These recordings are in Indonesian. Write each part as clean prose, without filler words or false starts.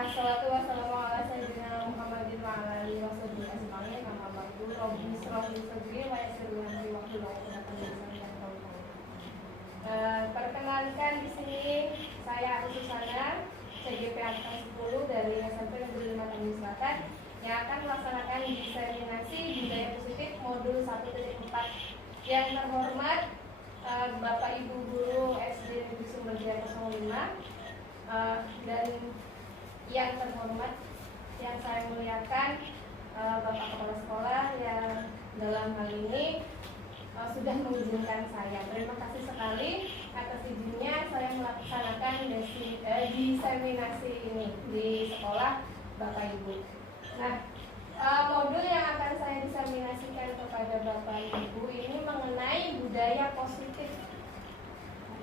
Assalatu wassalamu ala sayyidina Muhammadin wa ala alihi washabbihi ajma'in. Amma ba'du. Rabbi shrah li sadri wa yassir li amri wahlul 'uqdatam min lisani yafqahu qawli. Perkenalkan di sini saya Aru Susana, CGP angkatan 10 dari SMP Negeri 5 Tanjung Selatan yang akan melaksanakan diseminasi budaya positif modul 1.4. Yang terhormat Bapak Ibu Guru SD Negeri Sumberjaya 05 dan yang terhormat yang saya muliakan Bapak Kepala Sekolah yang dalam hal ini sudah mengizinkan saya. Terima kasih sekali atas izinnya saya melaksanakan diseminasi ini di sekolah Bapak Ibu. Nah, modul yang akan saya diseminasikan kepada Bapak Ibu ini mengenai budaya positif.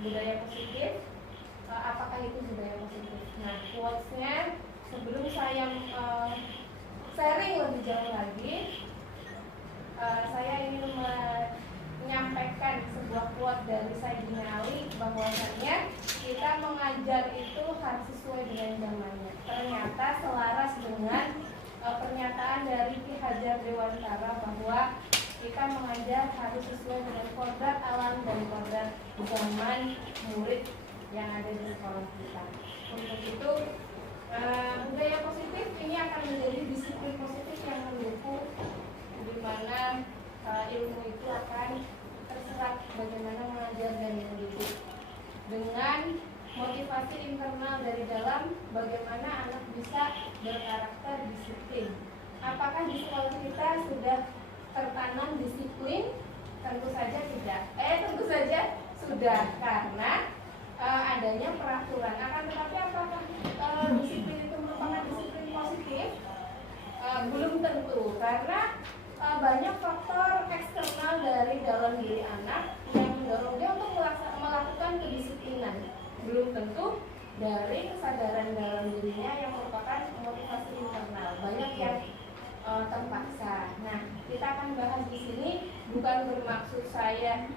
Budaya positif, apakah itu budaya positif? Nah, quotes-nya sebelum saya sharing lebih jauh lagi, saya ingin menyampaikan sebuah quote dari Sayyidina Ali bahwasannya kita mengajar itu harus sesuai dengan zamannya. Ternyata selaras dengan pernyataan dari Ki Hajar Dewantara bahwa kita mengajar harus sesuai dengan kodrat alam dan kodrat zaman murid yang ada di sekolah kita. Untuk itu budaya positif ini akan menjadi disiplin positif yang mendukung di mana ilmu itu akan terserap bagaimana mengajar dan mendidik dengan motivasi internal dari dalam bagaimana anak bisa berkarakter disiplin. Apakah di sekolah kita sudah tertanam disiplin? Tentu saja tidak. Tentu saja sudah, karena adanya peraturan. Akan tetapi apakah disiplin itu merupakan disiplin positif? Belum tentu, karena banyak faktor eksternal dari dalam diri anak yang mendorong dia untuk melakukan kedisiplinan. Belum tentu dari kesadaran dalam dirinya yang merupakan motivasi internal. Banyak yang terpaksa. Nah, kita akan bahas di sini bukan bermaksud saya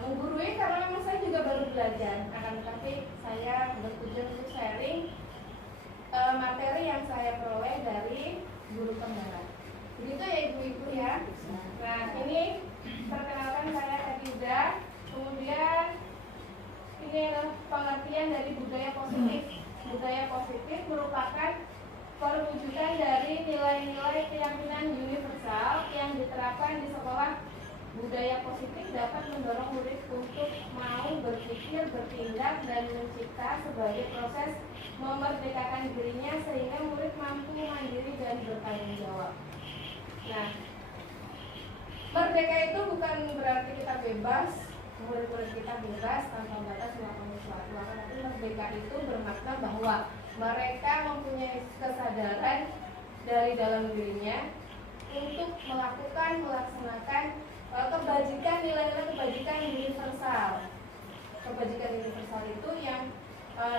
menggurui, karena memang saya juga baru belajar. Akan tetapi saya bertujuan untuk sharing materi yang saya peroleh dari guru pembarat. Begitu ya ibu-ibu ya. Nah, ini perkenalkan saya Khadijah. Kemudian ini adalah pengertian dari budaya positif. Budaya positif merupakan perwujudan dari nilai-nilai keyakinan universal yang diterapkan di sekolah. Budaya positif dapat mendorong murid untuk mau berpikir, bertindak, dan mencipta sebagai proses memerdekakan dirinya sehingga murid mampu mandiri dan bertanggung jawab. Nah, merdeka itu bukan berarti kita bebas, murid-murid kita bebas tanpa batas melakukan sesuatu. Tapi merdeka itu bermakna bahwa mereka mempunyai kesadaran dari dalam dirinya untuk melaksanakan kebajikan, nilai-nilai kebajikan universal. Kebajikan universal itu yang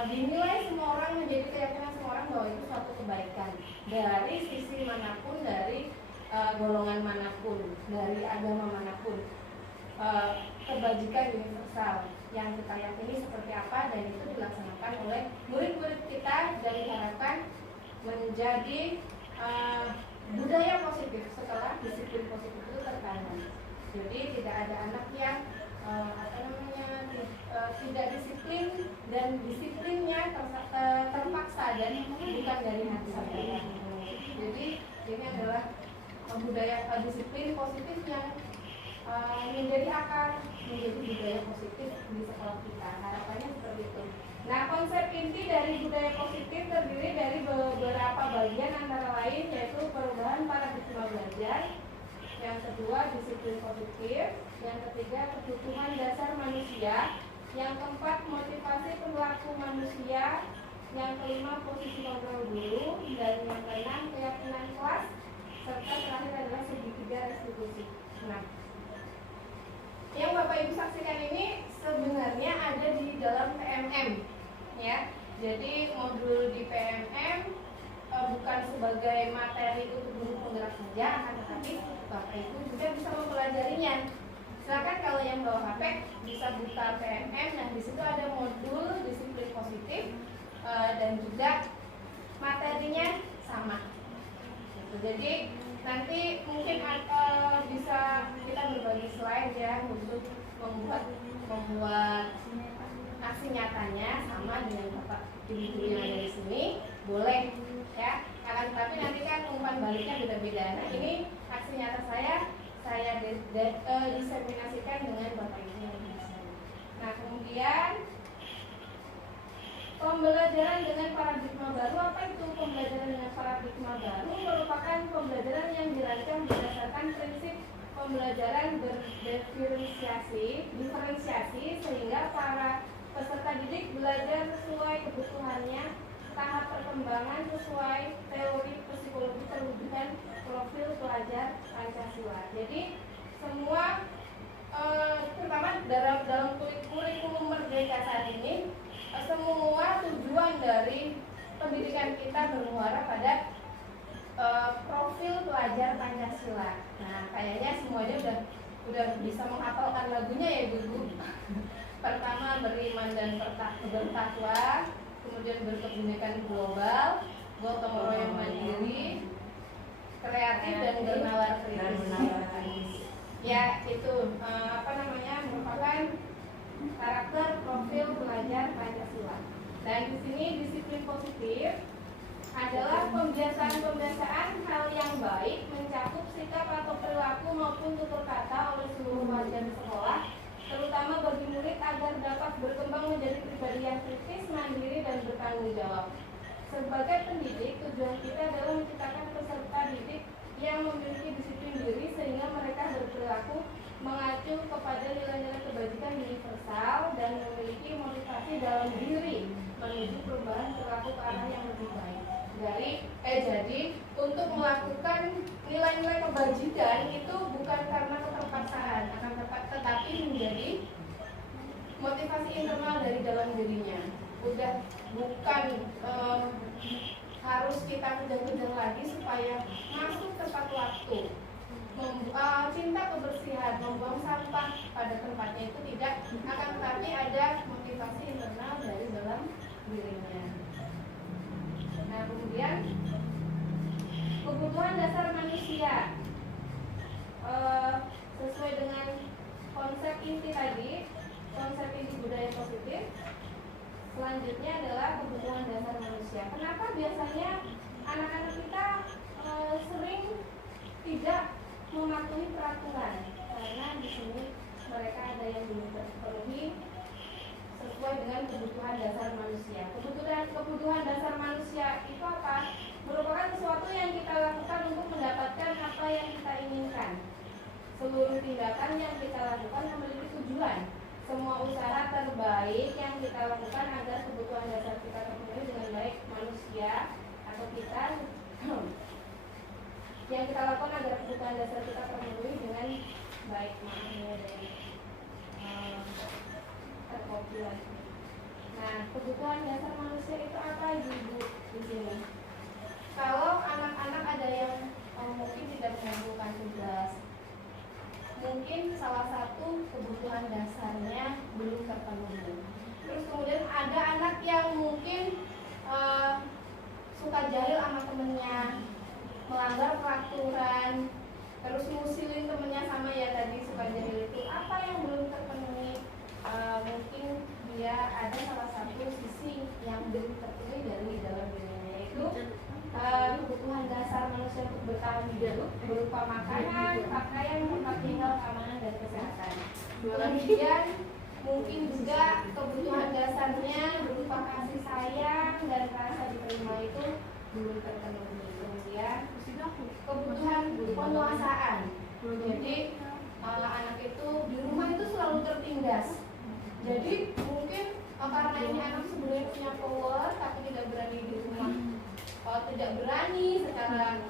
dinilai semua orang, menjadi keyakinan semua orang bahwa itu suatu kebaikan dari sisi manapun, dari golongan manapun, dari agama manapun. Kebajikan universal yang kita yakini seperti apa, dan itu dilaksanakan oleh murid-murid kita dan diharapkan menjadi budaya positif setelah disiplin positif itu tertanam. Jadi tidak ada anak yang tidak disiplin dan disiplinnya terpaksa dan bukan dari hati. Jadi ini adalah budaya disiplin positif yang menjadi akar, menjadi budaya positif di sekolah kita. Harapannya seperti itu. Nah, konsep inti dari budaya positif terdiri dari beberapa bagian, antara lain yaitu perubahan paradigma belajar, yang kedua disiplin positif, yang ketiga kebutuhan dasar manusia, yang keempat motivasi perilaku manusia, yang kelima posisi kontrol guru, dan yang keenam keyakinan kelas, serta terakhir adalah segitiga restitusi. Nah, yang Bapak Ibu saksikan ini sebenarnya ada di dalam PMM, ya. Jadi modul di PMM bukan sebagai materi untuk guru penggerak saja, akan tetapi Bapak Ibu juga bisa mempelajarinya. Silakan kalau yang bawa HP bisa buka PMM. Nah, di situ ada modul disiplin positif dan juga materinya sama. Jadi nanti mungkin bisa kita berbagi slide ya untuk membuat aksi nyatanya sama dengan Bapak Ibu yang ada di sini, boleh ya. Akan tetapi nanti kan umpan baliknya beda-beda. Nah, ini aksi nyata saya diseminasikan dengan Bapak Ibu yang ada di sini. Nah, kemudian pembelajaran dengan paradigma baru. Apa itu pembelajaran dengan paradigma baru? Merupakan pembelajaran yang dirancang berdasarkan prinsip pembelajaran diferensiasi sehingga para peserta didik belajar sesuai kebutuhannya, tahap perkembangan sesuai teori psikologi terwujudkan profil pelajar Pancasila. Jadi semua terutama dalam kurikulum Merdeka saat ini, semua tujuan dari pendidikan kita bermuara pada profil pelajar Pancasila. Nah, kayaknya semuanya udah bisa menghafalkan lagunya ya Ibu. Pertama, beriman dan bertakwa, kemudian berkebinekaan global, gotong royong mandiri, kreatif dan bernalar kritis. Ya, itu merupakan karakter profil pelajar Pancasila. Dan di sini disiplin positif adalah pembiasaan hal yang baik mencakup sikap atau perilaku maupun tutur kata oleh seluruh pelajar di sekolah, terutama bagi murid agar dapat berkembang menjadi pribadi yang kritis, mandiri, dan bertanggung jawab. Sebagai pendidik, tujuan kita adalah menciptakan peserta didik yang memiliki disiplin diri sehingga mereka berperilaku mengacu kepada nilai-nilai kebajikan universal dan memiliki motivasi dalam diri menuju perubahan perilaku ke arah yang lebih baik. Jadi untuk melakukan nilai-nilai kebajikan itu bukan karena keterpaksaan, tetapi menjadi motivasi internal dari dalam dirinya. Udah bukan harus kita kejar-kejar lagi supaya masuk tepat waktu. Cinta kebersihan, membuang sampah pada tempatnya itu tidak, akan tetapi ada motivasi internal dari dalam dirinya. Nah, kemudian kebutuhan dasar manusia sesuai dengan konsep inti tadi, konsep inti budaya positif. Selanjutnya adalah kebutuhan dasar manusia. Kenapa biasanya anak-anak kita sering tidak mematuhi peraturan? Karena di sini mereka ada yang belum terpenuhi sesuai dengan kebutuhan dasar manusia. Kebutuhan dasar manusia itu apa? Merupakan sesuatu yang kita lakukan untuk mendapatkan apa yang kita inginkan. Seluruh tindakan yang kita lakukan memiliki tujuan. Semua usaha terbaik yang kita lakukan agar kebutuhan dasar kita terpenuhi dengan baik, manusia atau kita yang kita lakukan agar kebutuhan dasar kita terpenuhi dengan baik. Makanya dari terpopulasi. Nah, kebutuhan dasar manusia itu apa Ibu di sini? Kalau anak-anak ada yang mungkin tidak mengumpulkan tugas, mungkin salah satu kebutuhan dasarnya belum terpenuhi. Terus kemudian ada anak yang mungkin suka jahil sama temennya, melanggar peraturan, terus ngusilin temennya sama ya tadi suka jahil itu. Apa yang belum terpenuhi? Mungkin dia ada salah satu sisi yang belum terpenuhi dari dalam dirinya, yaitu kebutuhan dasar manusia untuk bertahan hidup berupa makanan, pakaian, tempat tinggal, keamanan, dan kesehatan. Kemudian mungkin juga kebutuhan dasarnya berupa kasih sayang dan rasa diterima itu belum terpenuhi. Kemudian kebutuhan penguasaan. Jadi anak itu di rumah itu selalu tertindas. Jadi mungkin karena ini anak sebenarnya punya power tapi tidak berani di rumah. Tidak berani secara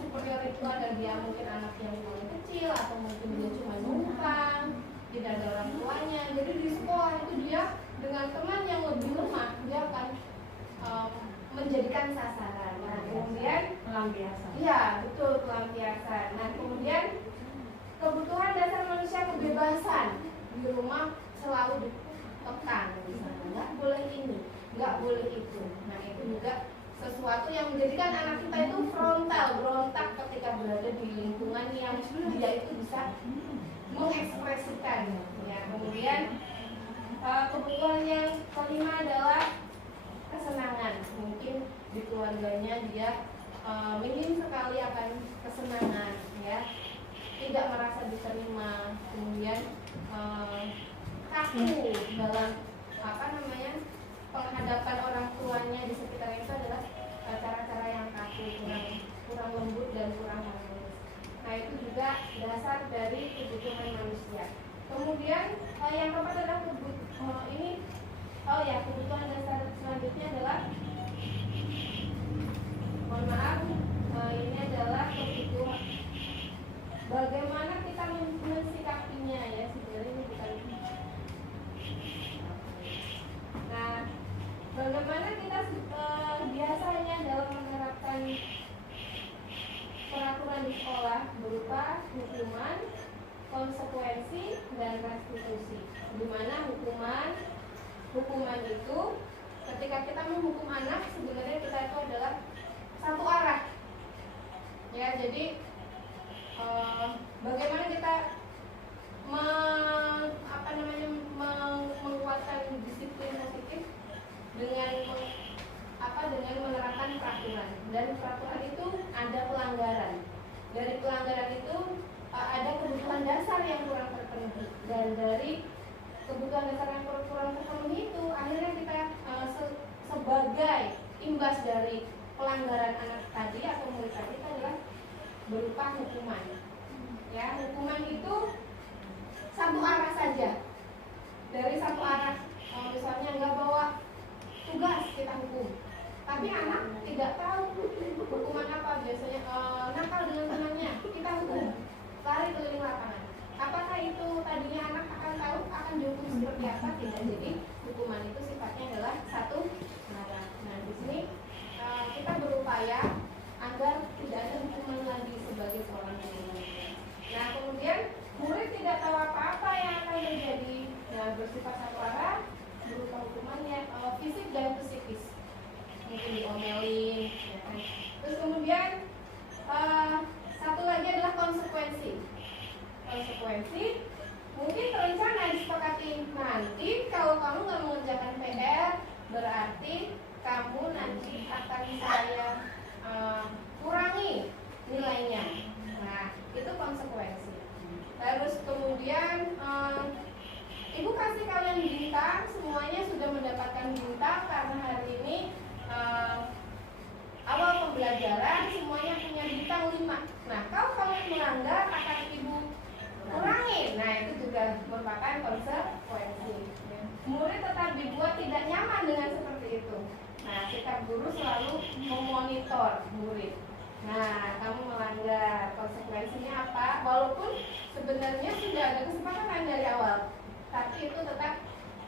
superior itu ada dia mungkin anak yang paling kecil atau mungkin dia cuma numpang, tidak ada orang tuanya. Jadi di sekolah itu dia dengan teman yang lebih lemah dia akan menjadikan sasaran. Nah, kemudian pelampiasan. Iya, betul, pelampiasan. Nah, kemudian kebutuhan dasar manusia kebebasan di rumah selalu ditekan, misalnya nggak boleh ini, nggak boleh itu. Nah itu juga sesuatu yang menjadikan anak kita itu frontal, berontak ketika berada di lingkungan yang dia itu bisa mengekspresikan. Ya, kemudian kebutuhan yang kelima adalah kesenangan. Mungkin di keluarganya dia minim sekali akan kesenangan, ya, tidak merasa diterima, kemudian kaku dalam penghadapan orang tuanya di sekitar itu adalah cara-cara yang kaku, kurang lembut dan kurang halus. Nah itu juga dasar dari kebutuhan manusia. Kemudian yang keempat adalah kebutuhan dasar selanjutnya adalah ini adalah kebutuhan bagaimana kita mensikapinya, ya, sebenarnya ini bukan. Nah, bagaimana kita biasanya dalam menerapkan peraturan di sekolah berupa hukuman, konsekuensi, dan restitusi. Di mana hukuman itu ketika kita menghukum anak, sebenarnya kita itu adalah satu arah, ya. Jadi bagaimana kita menguatkan disiplin positif dengan menerapkan peraturan, dan peraturan itu ada pelanggaran. Dari pelanggaran itu ada kebutuhan dasar yang kurang terpenuhi, dan dari kebutuhan dasar yang kurang terpenuhi itu akhirnya kita sebagai imbas dari pelanggaran anak tadi atau murid tadi itu adalah berupa hukuman. Ya, hukuman itu satu arah saja, dari satu arah. Misalnya nggak bawa tugas, kita hukum. Tapi anak tidak tahu hukuman apa, biasanya nakal dengan temannya, kita hukum, lari keliling lapangan. Apakah itu tadinya anak akan tahu akan dihukum seperti apa? Tidak. Jadi hukuman itu sifatnya adalah satu arah. Nah di sini kita berupaya agar tidak ada hukuman lagi sebagai seorang guru. Nah kemudian murid tidak tahu apa-apa yang akan terjadi. Nah bersifat satu arah berupa hukumannya fisik dan psikis, mungkin diomelin, ya kan? Terus kemudian satu lagi adalah konsekuensi. Konsekuensi mungkin terencana disepakati, nanti kalau kamu nggak mengerjakan PR berarti kamu nanti akan saya kurangi nilainya. Nah itu konsekuensi. Terus kemudian ibu kasih kalian bintang, semuanya sudah mendapatkan bintang karena hari ini awal pembelajaran, semuanya punya bintang 5. Nah kalau kalian melanggar akan ibu kurangi. Nah itu juga merupakan konsekuensi. Murid tetap dibuat tidak nyaman dengan seperti itu. Nah sikap guru selalu memonitor murid. Nah kamu melanggar, konsekuensinya apa? Walaupun sebenarnya sudah ada kesepakatan dari awal, tapi itu tetap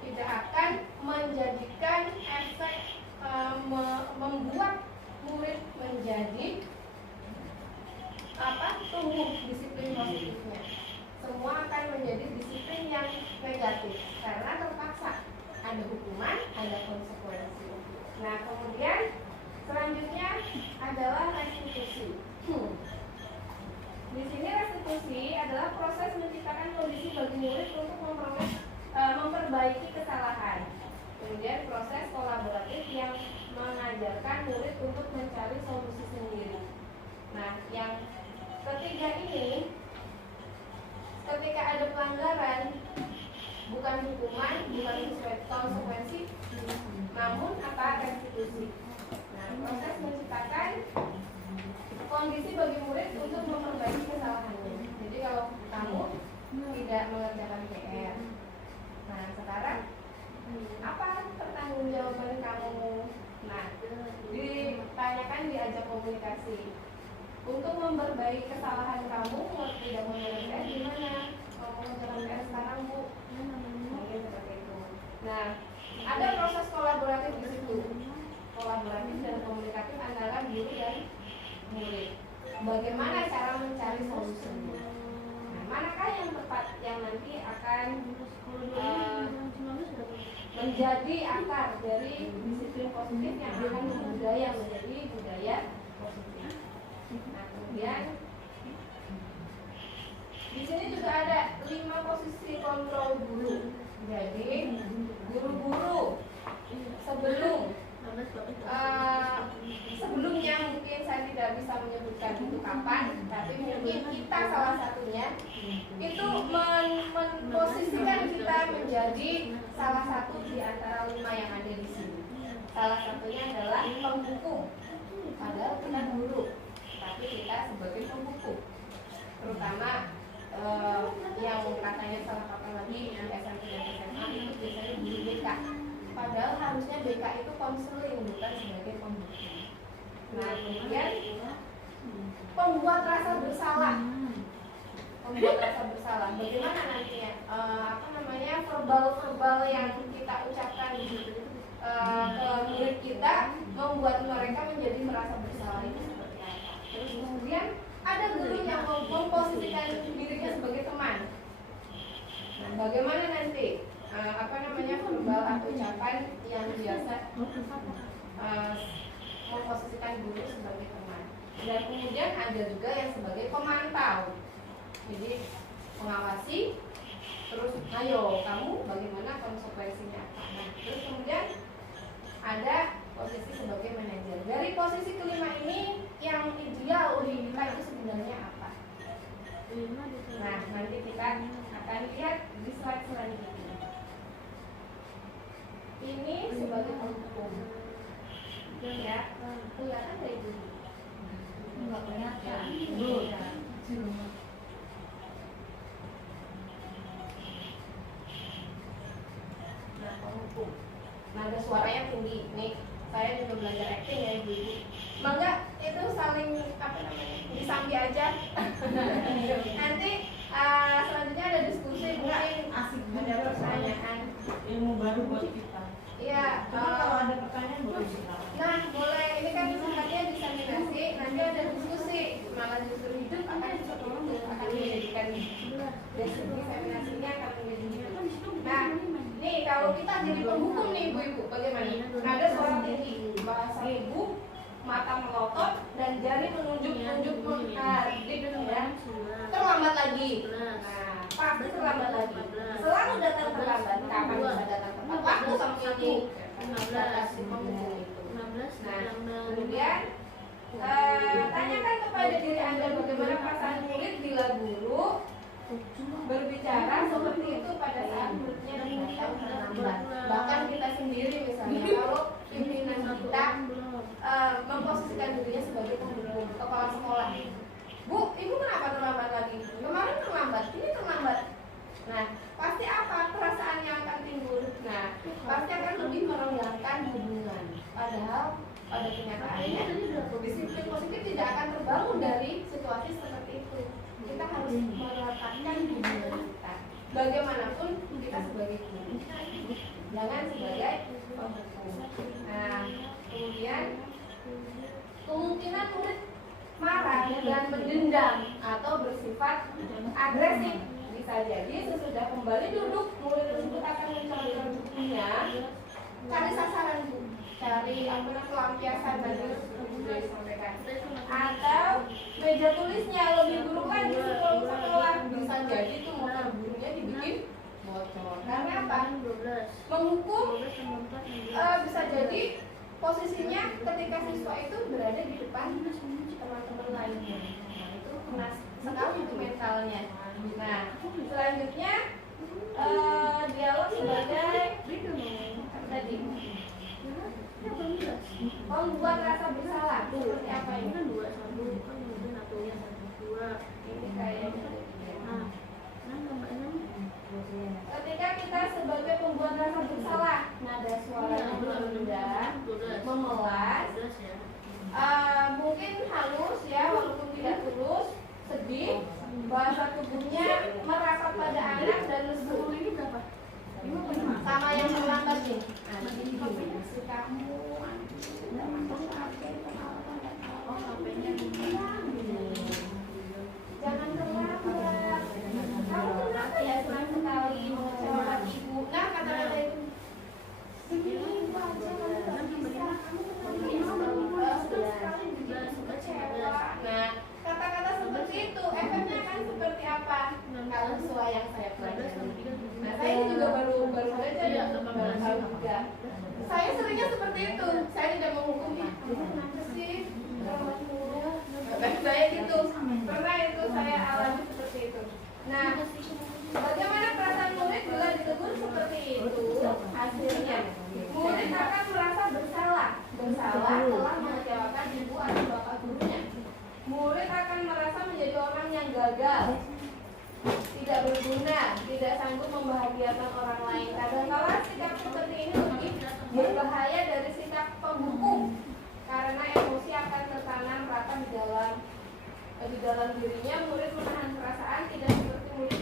tidak akan menjadikan efek membuat murid menjadi tumbuh disiplin positifnya. Semua akan menjadi disiplin yang negatif karena terpaksa ada hukuman, ada konsekuensi. Nah kemudian selanjutnya adalah restitusi. Di sini restitusi adalah proses menciptakan kondisi bagi murid untuk memperbaiki kesalahan. Kemudian proses kolaboratif yang mengajarkan murid untuk mencari solusi sendiri. Nah, yang ketiga ini, ketika ada pelanggaran, bukan hukuman, bukan konsekuensi, namun restitusi. Nah, proses menciptakan kondisi bagi murid untuk memperbaiki kesalahannya. Jadi kalau kamu tidak mengerjakan PR, nah sekarang apa pertanggungjawaban kamu? Nah, ditanyakan, diajak komunikasi untuk memperbaiki kesalahan kamu. Tidak mengerjakan PR gimana? Kalau mengerjakan PR sekarang bu, mungkin seperti itu. Nah, ada proses kolaboratif di situ, kolaboratif dan komunikatif antara guru dan murid. Bagaimana cara mencari solusinya? Nah, manakah yang tepat yang nanti akan menjadi akar dari disiplin positif yang akan membudaya menjadi budaya positif. Nah, kemudian di sini juga ada 5 posisi kontrol guru. Jadi guru-guru sebelumnya mungkin saya tidak bisa menyebutkan itu kapan, tapi mungkin kita salah satunya itu memposisikan kita menjadi salah satu di antara 5 yang ada di sini. Salah satunya adalah penghukum. Padahal kita guru, tapi kita sebagai penghukum. Terutama yang katanya salah kapan lagi di SMP dan SMA itu biasanya guru BK. Padahal harusnya BK itu konseling, bukan sebagai penghukum. Nah, kemudian pembuat rasa bersalah. Membuat rasa bersalah. Bagaimana nantinya? Verbal yang kita ucapkan ke murid kita membuat mereka menjadi merasa bersalah itu seperti apa? Terus kemudian ada guru yang memposisikan dirinya sebagai teman. Nah, bagaimana nanti verbal atau ucapan yang biasa memposisikan guru sebagai teman. Dan kemudian ada juga yang sebagai pemantau. Jadi mengawasi, terus ayo kamu bagaimana konsekuensinya apa. Nah, terus kemudian ada posisi sebagai manajer. Dari posisi kelima ini yang ideal untuk kita itu sebenarnya apa? Nah, nanti kita akan lihat di slide selanjutnya. Ini sebagai penghukum. Ya, kelihatan dari dulu. Enggak kelihatan. Nah, penghukum. Nada suaranya tinggi. Nih, saya juga belajar acting ya ibu-ibu. Mangga itu saling disambi aja. Nanti selanjutnya ada diskusi, mungkin asik ada pertanyaan. Ilmu baru buat kita. Iya. Kalau ada pertanyaan boleh kita. Nah, boleh. Ini kan sifatnya diseminasi. Nanti ada diskusi. Malah justru hidup akan seperti itu, akan menjadikan dari segi seminasinya akan menjadi hidup. Nah, nih kalau kita jadi penghukum nih ibu-ibu, bagaimana? Nada suara tinggi, bahasa ibu, mata melotot dan jari menunjuk-nunjuk ya. Terlambat lagi. Nah, pasti terlambat lagi. Selalu datang terlambat. Kapan bisa datang tepat waktu sama itu? 15 penghukum itu. Nah, kemudian tanyakan kepada diri Anda bagaimana perasaan murid bila guru berbicara seperti itu pada saat muridnya datang terlambat. Bahkan kita sendiri misalnya kalau pimpinan kita memposisikan dirinya sebagai penghukum kepala sekolah. Bu, ibu kenapa terlambat lagi? Kemarin terlambat, ini terlambat. Nah, pasti apa? Perasaan yang akan timbul. Nah, pasti akan lebih merenggangkan hubungan. Padahal pada kenyataannya disiplin positif tidak akan terbangun dari situasi seperti itu. Kita harus melepaskan hubungan kita. Bagaimanapun kita sebagai guru, jangan sebagai penghukum. Nah, kemudian kemungkinan murid marah dan mendendam atau bersifat agresif. Bisa jadi sesudah kembali duduk, murid tersebut akan mencari bukunya, cari sasaran bu, cari pelampiasan tadi sudah disampaikan, atau meja tulisnya lebih buruk lagi setelah bisa jadi tuh motor gurunya dibikin bocor. Karena apa? Menghukum bisa jadi posisinya ketika siswa itu berada di depan teman-teman lainnya. Nah, itu keras sekali itu mentalnya. Nah, selanjutnya dialog sebagai tadi membuat rasa bersalah. Seperti apa ini? Ini kayak ketika kita sebagai pembuat rasa bersalah, nada suaranya merendah, memelas, mungkin halus ya, walaupun tidak tulus, sedih, bahasa tubuhnya merapat pada anak dan lesu. Ini berapa? Sama yang terlambat nih. Kamu jangan terlambat. Kamu kenapa ya senang sekali mengecewakan ibu? Nah, kata-kata itu kenapa sih ramah mulu? Saya gitu, pernah itu saya alami seperti itu. Nah, bagaimana perasaan murid bila ditegur seperti itu? Hasilnya, murid akan merasa bersalah telah mengecewakan ibu atau bapak gurunya. Murid akan merasa menjadi orang yang gagal, tidak berguna, tidak sanggup membahagiakan orang lain. Kadang-kala sikap seperti ini lebih berbahaya dari sikap pembuku, karena emosi akan tertanam rata di dalam dirinya. Murid menahan perasaan, tidak seperti murid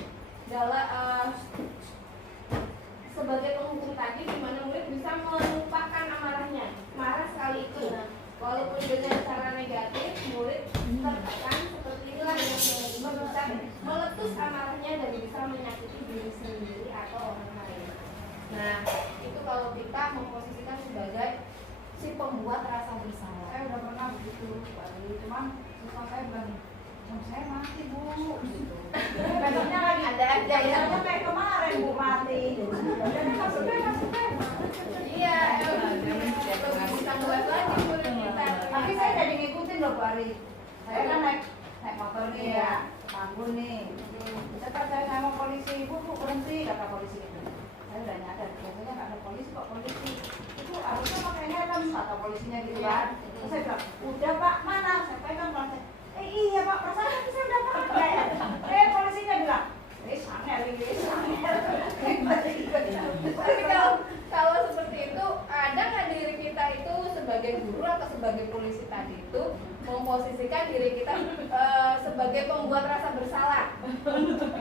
sebagai penghukum tadi, di mana murid bisa melupakan amarahnya, marah sekali itu. Walaupun dengan cara negatif, murid tertekan seperti inilah yang bisa meletus amarahnya dan bisa menyakiti diri sendiri atau orang lain. Nah, itu kalau kita memposisikan sebagai si pembuat rasa bersalah. Saya udah pernah begitu, cuman susah saya bilang, saya mati bu, gitu. Besoknya lagi Ada aja ya. besoknya kayak kemarin bu mati. Dan maksudnya Iya, bisa mulai lagi murid kita. tapi saya jadi ngikutin loh Bu Ari. Saya kan naik motor nih ya, Tanggul nih. Cepat saya sama polisi, bu berhenti, kata polisi itu. Saya udah nyadar, biasanya nggak ada polisi kok polisi. Itu harusnya pakai helm, kata polisinya gitu kan. Terus saya bilang, udah pak, mana? Saya pegang kalau saya, iya pak, perasaan tadi saya udah pakai. Polisinya bilang, sangel. Tapi kalau seperti itu, ada nggak diri kita itu sebagai guru atau sebagai polisi tadi itu memposisikan diri kita sebagai pembuat rasa bersalah?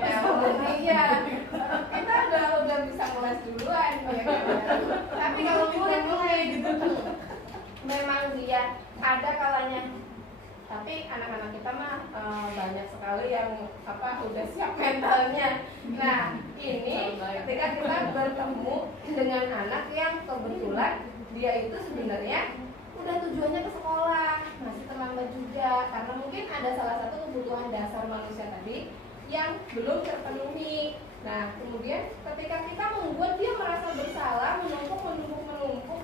Ya, iya. Kita udah bisa ngeles duluan, ya kan? Tapi kalau murid gitu, memang dia ada kalanya. Tapi anak-anak kita mah banyak sekali yang udah siap mentalnya. Nah, ini ketika kita bertemu dengan anak yang kebetulan dia itu sebenarnya udah tujuannya ke sekolah, masih terlambat juga karena mungkin ada salah satu kebutuhan dasar manusia tadi yang belum terpenuhi. Nah, kemudian ketika kita membuat dia merasa bersalah, menumpuk,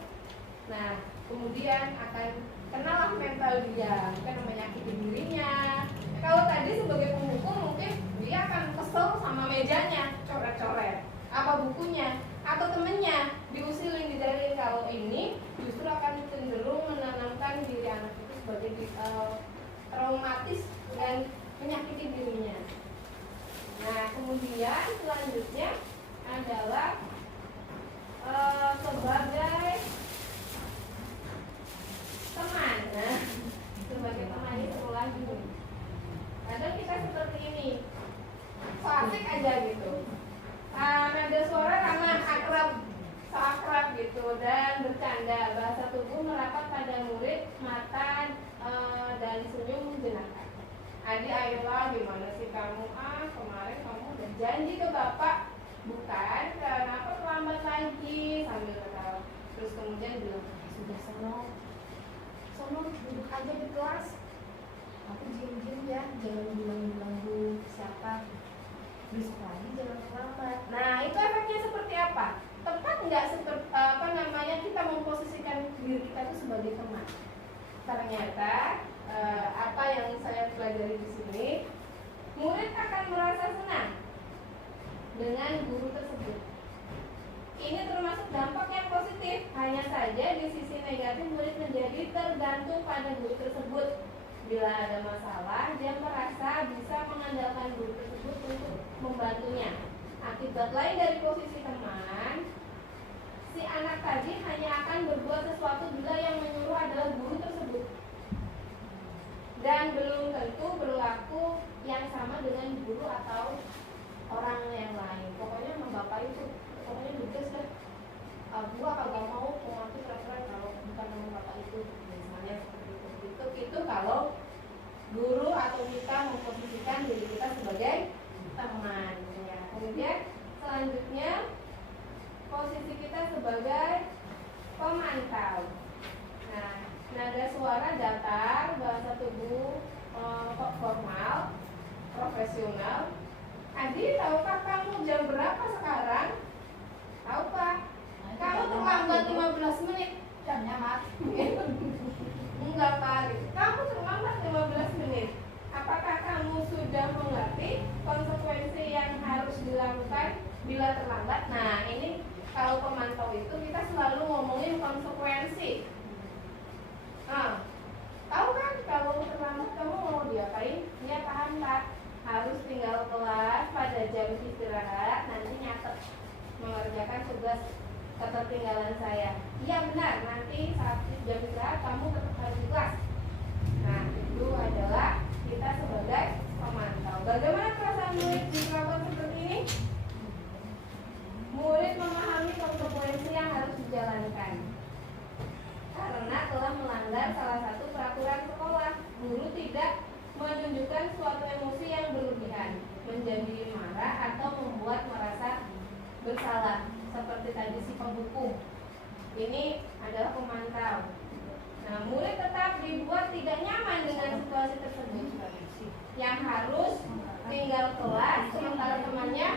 nah kemudian akan kenalah mental dia, bukan menyakiti dirinya. Kalau tadi sebagai pemukul mungkin dia akan kesel sama mejanya, coret-coret, apa bukunya, atau temennya diusilin, dijalin. Kalau ini justru akan cenderung menanamkan diri anak itu sebagai traumatis dan menyakiti dirinya. Nah, kemudian selanjutnya adalah sebagai teman. Nah, sebagai teman ini seru lagi. Kadang kita seperti ini, so asik aja gitu. Nada suara ramah, akrab gitu, dan bercanda. Bahasa tubuh merapat pada murid, mata dan senyum menjenakkan. Adi, ayolah, gimana sih kamu? Kemarin kamu udah janji ke bapak, bukan? Kenapa terlambat lagi? Sambil ketawa. Terus kemudian bilang, sudah sono duduk aja di kelas. Aku diem ya, jangan bilang-bilang siapa. Besok lagi jangan terlambat. Nah, itu efeknya seperti apa? Tepat nggak seperti kita memposisikan diri kita itu sebagai teman? Ternyata apa yang saya pelajari di sini, murid akan merasa senang dengan guru tersebut. Ini termasuk dampak yang positif. Hanya saja di sisi negatif, murid menjadi tergantung pada guru tersebut. Bila ada masalah, dia merasa bisa mengandalkan guru tersebut untuk membantunya. Akibat lain dari posisi teman, si anak tadi hanya akan berbuat sesuatu bila yang menyuruh adalah guru tersebut, dan belum tentu berlaku yang sama dengan guru atau orang yang lain. Pokoknya sama bapak itu, pokoknya lugas dah. Gua kagak mau mati peraturan kalau bukan sama bapak itu, misalnya seperti itu. Itu kalau guru atau kita memposisikan diri kita sebagai teman. Ya. Kemudian selanjutnya posisi kita sebagai pemantau. Nah, nada suara datar, bahasa tubuh formal, profesional. Adi, tahukah kamu jam berapa sekarang? Tahu Pak? Kamu terlambat 15 menit. Jamnya mati. berapa gitu. Kamu terlambat 15 menit. Apakah kamu sudah mengerti konsekuensi yang harus dilakukan bila terlambat? Nah, ini kalau pemantau itu kita selalu ngomongin konsekuensi. Nah, tahu kan kalau terlambat kamu mau diapain? Ya paham Pak. Harus tinggal kelas pada jam istirahat, nanti nyatet mengerjakan tugas ketertinggalan saya. Iya benar, nanti saat jam istirahat kamu tetap harus di kelas. Nah, itu adalah kita sebagai pemantau. Bagaimana perasaan murid diperlakukan seperti ini? Murid memahami konsekuensi yang harus dijalankan karena telah melanggar salah satu peraturan sekolah. Guru tidak menunjukkan suatu emosi yang berlebihan, menjadi marah atau membuat merasa bersalah seperti tadi si penghukum. Ini adalah pemantau. Nah, murid tetap dibuat tidak nyaman dengan situasi tersebut, yang harus tinggal kelas sementara temannya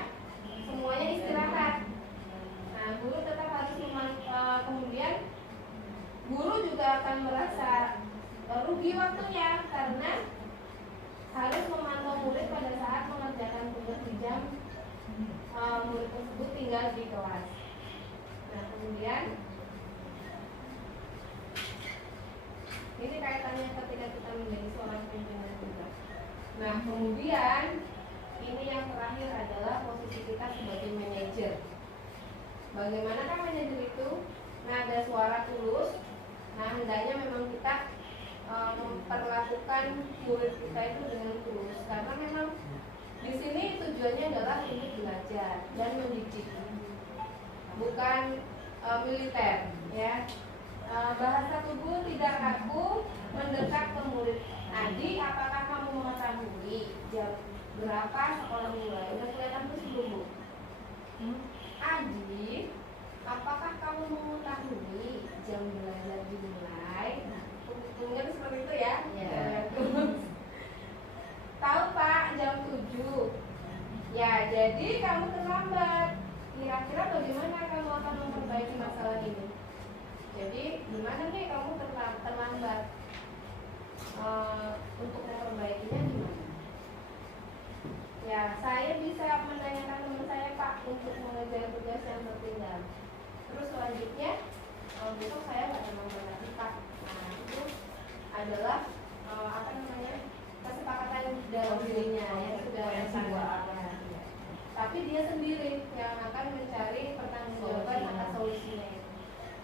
semuanya istirahat. Nah, guru tetap harus kemudian guru juga akan merasa rugi waktunya karena harus memantau murid pada saat mengerjakan tugas di jam murid tersebut tinggal di kelas. Nah, kemudian ini kaitannya ketika kita menjadi seorang pimpinan juga. Nah, kemudian ini yang terakhir adalah posisi kita sebagai manajer. Bagaimana kan manajer itu? Nah, ada suara tulus. Nah, hendaknya memang kita memperlakukan murid kita itu dengan tulus, karena memang di sini tujuannya adalah untuk belajar dan mendidik, bukan militer, ya. Bahasa tubuh tidak kaku, mendekat ke murid. Adi, apakah kamu mengetahui jam berapa sekolah mulai? Udah kelihatan tuh belum, Bu? Adi, apakah kamu mengetahui jam belajar dimulai? Mungkin seperti itu ya. Tahu Pak, jam 7. Ya, jadi kamu terlambat. Kira-kira bagaimana kamu akan memperbaiki masalah ini? Jadi, gimana nih kamu terlambat? Untuk memperbaikinya gimana? Ya, saya bisa menanyakan teman saya Pak untuk mengejar tugas yang tertinggal. Terus selanjutnya, besok saya nggak terlambat lagi Pak. Nah, itu adalah kesepakatan dalam dirinya yang sudah disepakati. Tapi dia sendiri yang akan mencari pertanggungjawaban atas solusinya.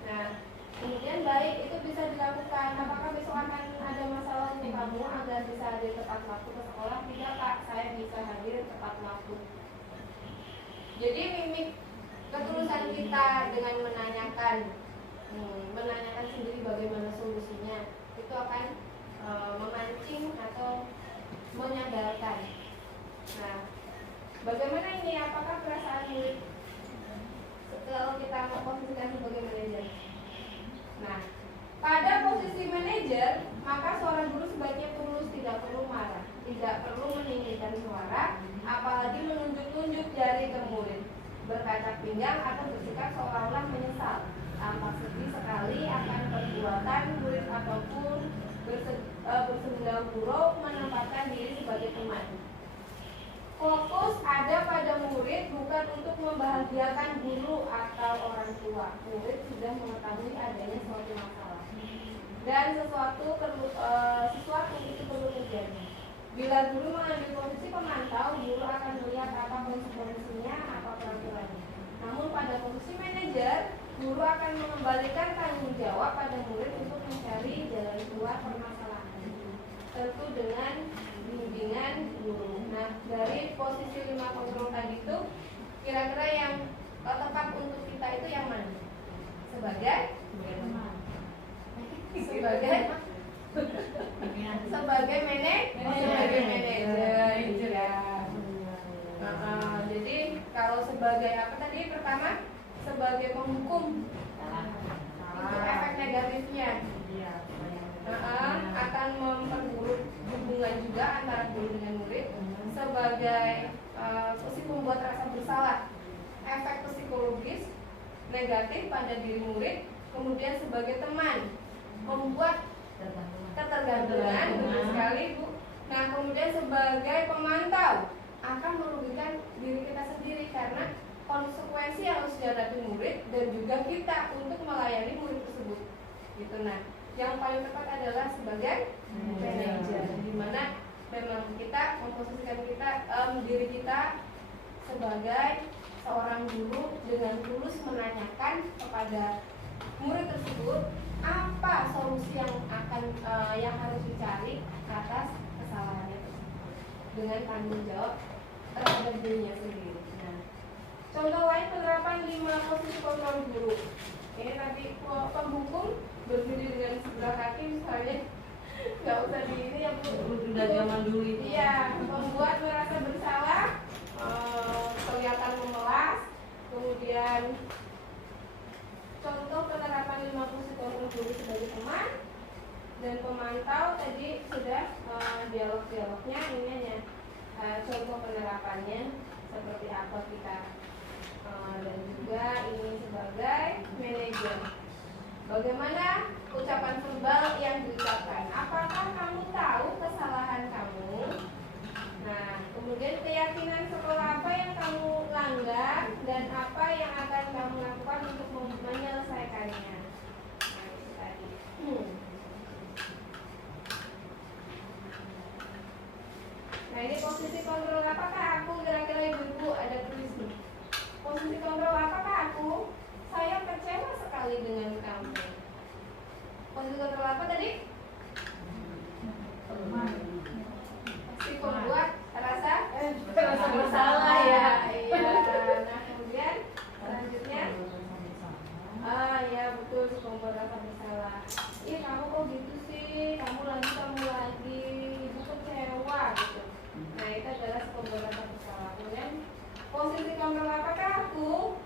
Nah, kemudian baik itu bisa dilakukan. Apakah besok akan ada masalah untuk kamu agar bisa hadir tepat waktu ke sekolah? Tidak Pak, saya bisa hadir tepat waktu. Jadi mimik ketulusan kita dengan menanyakan sendiri bagaimana solusinya, itu akan memancing atau menyadarkan. Nah, bagaimana ini? Apakah perasaan murid kalau kita memposisikan sebagai manajer? Nah, pada posisi manajer, maka seorang guru sebaiknya tulus, tidak perlu marah, tidak perlu meninggikan suara, apalagi menunjuk-nunjuk jari ke murid, berkacak pinggang atau bersikap seolah-olah menyesal, tampak sedih sekali akan perbuatan murid ataupun bersendal buruk menempatkan diri sebagai teman. Fokus ada pada murid, bukan untuk membahagiakan guru atau orang tua. Murid sudah mengetahui adanya suatu masalah dan sesuatu itu perlu terjadi. Bila guru mengambil posisi pemantau, guru akan melihat apa konsekuensinya, apa peraturannya. Namun pada posisi manajer, guru akan mengembalikan tanggung jawab pada murid untuk mencari jalan keluar permasalahan, tentu dengan bimbingan guru. Nah, dari posisi 5 kontrol tadi itu, kira-kira yang tepat untuk kita itu yang mana? Sebagai manajer ya. Jadi kalau sebagai apa tadi pertama? Sebagai penghukum, itu efek negatifnya akan memperburuk hubungan juga antara guru dengan murid. Sebagai pembuat rasa bersalah, efek psikologis negatif pada diri murid. Kemudian sebagai teman, membuat ketergantungan, betul sekali Bu. Nah kemudian sebagai pemantau akan merugikan diri kita sendiri karena konsekuensi yang harus dihadapi murid dan juga kita untuk melayani murid tersebut. Gitu. Nah, yang paling tepat adalah sebagai manajer, di mana memang kita memposisikan diri kita sebagai seorang guru dengan tulus menanyakan kepada murid tersebut apa solusi yang harus dicari atas kesalahannya tersebut dengan tanggung jawab terhadap dirinya sendiri. Nah, contoh lain penerapan 5 posisi kontrol guru. Ini tadi pembuku berdiri dengan sebelah kaki misalnya, nggak usah di ini ya Bu. Sudah zaman dulu itu. Iya, membuat merasa bersalah, kelihatan memelas, kemudian contoh penerapan 5 posisi kontrol guru sebagai teman dan pemantau tadi sudah dialog-dialognya ini hanya contoh penerapannya seperti apa kita dan juga ini sebagai manajer. Bagaimana ucapan verbal yang diucapkan? Apakah kamu tahu kesalahan kamu? Nah, kemudian keyakinan sekolah apa yang kamu langgar dan apa yang akan kamu lakukan untuk menyelesaikannya? Nah, itu tadi. Nah, ini posisi kontrol apakah aku? Kira-kira ibu-ibu ada tulis nih. Posisi kontrol apakah aku? Saya kecewa sekali dengan kamu. Posisi kontrol apa tadi? Si pembuat rasa bersalah ya. Iya. Nah, kemudian selanjutnya ya betul, si pembuat rasa bersalah. Ih, kamu kok gitu sih? Kamu lagi ibu kecewa gitu. Nah, itu adalah si pembuat rasa bersalah. Kemudian posisi kontrol apakah aku?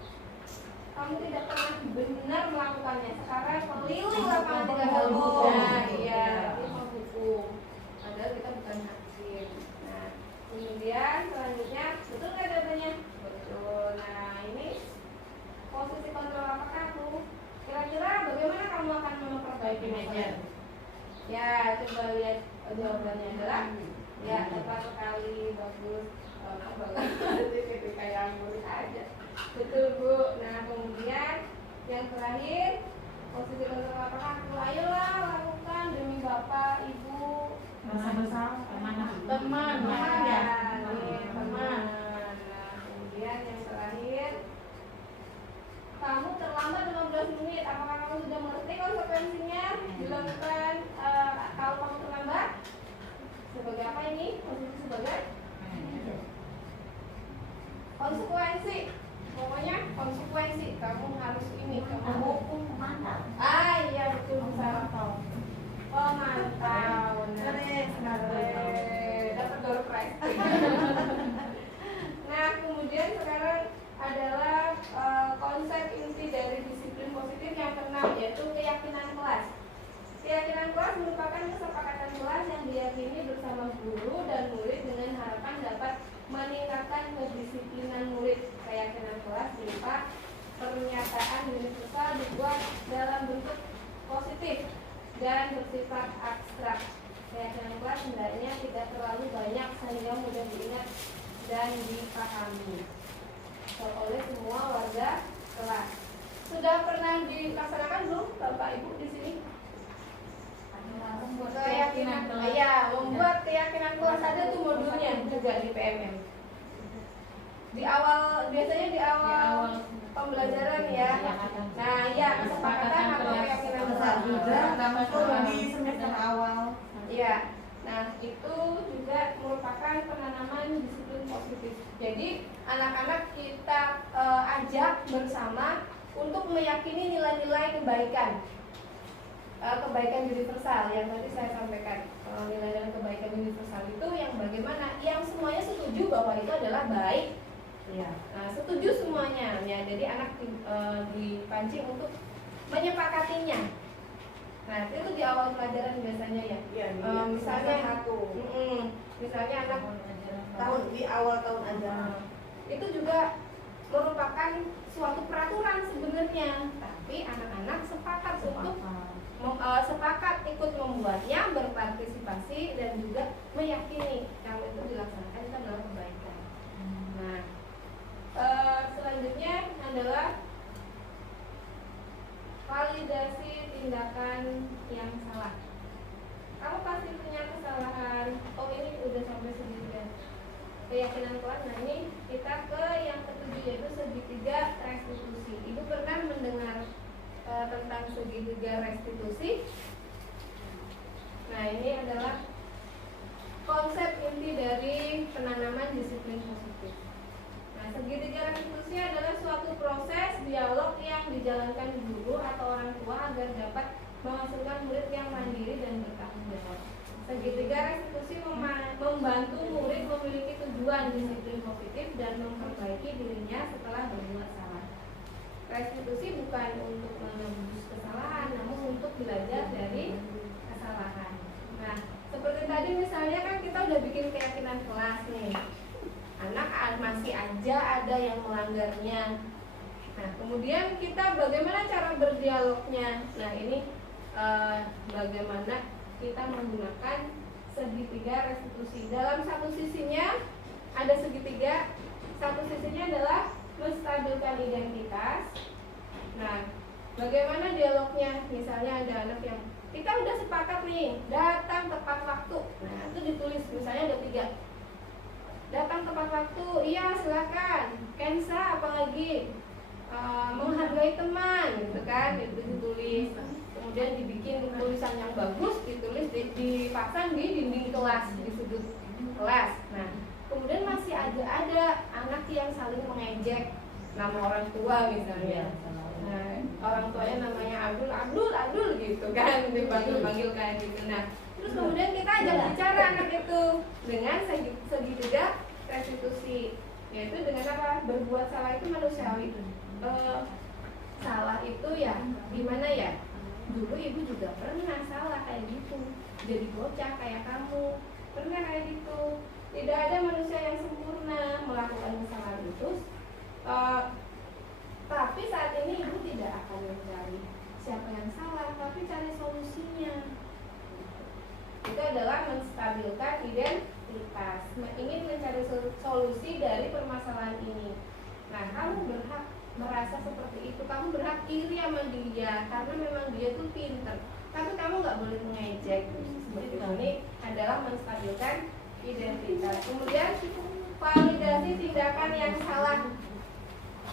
Kamu tidak pernah benar melakukannya. Sekarang keliling lapangan 3 kali. Nah, iya, ini menghukum. Padahal kita bukan hakim. Nah, kemudian selanjutnya, betul nggak jawabannya? Betul. Nah, ini posisi kontrol apakah aku? Kira-kira bagaimana kamu akan memperbaiki meja? Ya, coba lihat jawabannya adalah ya, tepat sekali, bagus. Bagus, kayak murid aja. Betul Bu. Nah kemudian yang terakhir posisi kontrol apakah aku? Ayolah lakukan demi bapak ibu. Rasa bersalah teman ya. Teman. Nah kemudian yang terakhir, kamu terlambat 15 menit. Apakah kamu sudah mengerti konsekuensinya dilakukan kalau kamu terlambat? Sebagai apa ini? Posisi sebagai konsekuensi. Pokoknya konsekuensi, kamu harus ini, kamu hukum pemantau. Iya betul, salah pemantau. Dapat door prize. Nah kemudian sekarang adalah konsep inti dari disiplin positif yang keenam, yaitu keyakinan kelas. Keyakinan kelas merupakan kesepakatan kelas yang diyakini bersama guru dan murid dengan harapan dapat meningkatkan kedisiplinan murid. Keyakinan kelas berupa pernyataan universal dibuat dalam bentuk positif dan bersifat abstrak. Keyakinan kelas hendaknya tidak terlalu banyak sehingga mudah diingat dan dipahami oleh semua warga kelas. Sudah pernah dilaksanakan belum Bapak Ibu di sini? Keyakinan kelas. Iya, membuat keyakinan kelas ada tuh modulnya juga di PMM. Di awal, biasanya di awal pembelajaran ya. Nah, iya, kesepakatan atau keyakinan kelas juga masuk di semester awal. Iya. Nah, itu juga merupakan penanaman disiplin positif. Jadi, anak-anak kita ajak bersama untuk meyakini nilai-nilai kebaikan. Kebaikan universal yang tadi saya sampaikan, nilai-nilai kebaikan universal itu yang bagaimana, yang semuanya setuju bahwa itu adalah baik, ya, setuju semuanya, ya. Jadi anak dipancing untuk menyepakatinya. Nah itu di awal pelajaran biasanya ya. Misalnya misalnya anak Di awal tahun ajaran. Itu juga merupakan suatu peraturan sebenarnya, tapi anak-anak sepakat untuk sepakat ikut membuatnya, berpartisipasi dan juga meyakini kalau itu dilaksanakan itu adalah kebaikan. Nah, selanjutnya adalah validasi tindakan yang salah. Kamu pasti punya kesalahan. Oh, ini udah sampai segitiga keyakinan kelas. Nah, ini kita ke yang ketujuh, yaitu segitiga restitusi. Ibu pernah mendengar tentang segitiga restitusi? Nah, ini adalah konsep inti dari penanaman disiplin positif. Nah, segitiga restitusi adalah suatu proses dialog yang dijalankan guru atau orang tua agar dapat menghasilkan murid yang mandiri dan bertanggung jawab. Segitiga restitusi membantu murid memiliki tujuan disiplin positif dan memperbaiki dirinya setelah berbuat salah. Restitusi bukan untuk menebus kesalahan, namun untuk belajar dari kesalahan. Nah, seperti tadi misalnya kan kita udah bikin keyakinan kelas nih. Anak masih aja ada yang melanggarnya. Nah, kemudian kita bagaimana cara berdialognya? Nah, ini bagaimana kita menggunakan segitiga restitusi. Dalam satu sisinya ada segitiga, satu sisinya adalah menstabilkan identitas. Nah, bagaimana dialognya? Misalnya ada anak yang kita udah sepakat nih datang tepat waktu. Nah, itu ditulis misalnya ada 3. Datang tepat waktu, iya silakan. Kensa apalagi menghargai teman, gitu kan? Itu ditulis. Kemudian dibikin tulisan yang bagus, ditulis dipasang di dinding kelas, di sudut kelas. Nah, kemudian masih ada anak yang saling mengejek nama orang tua misalnya. Nah, orang tuanya namanya Abdul gitu kan, dipanggil kayak gitu. Nah, terus kemudian kita ajak bicara anak itu dengan segitiga restitusi, yaitu dengan apa? Berbuat salah itu manusiawi. Salah itu ya gimana ya? Dulu ibu juga pernah salah kayak gitu, jadi bocah kayak kamu pernah kayak gitu. Tidak ada manusia yang sempurna melakukan kesalahan itu. Tapi saat ini ibu tidak akan mencari siapa yang salah, tapi cari solusinya. Itu adalah menstabilkan identitas, ingin mencari solusi dari permasalahan ini. Nah, kamu berhak merasa seperti itu, kamu berhak iri sama dia karena memang dia tuh pinter, tapi kamu nggak boleh mengejek. Seperti ini adalah menstabilkan identitas. Kemudian validasi tindakan yang salah.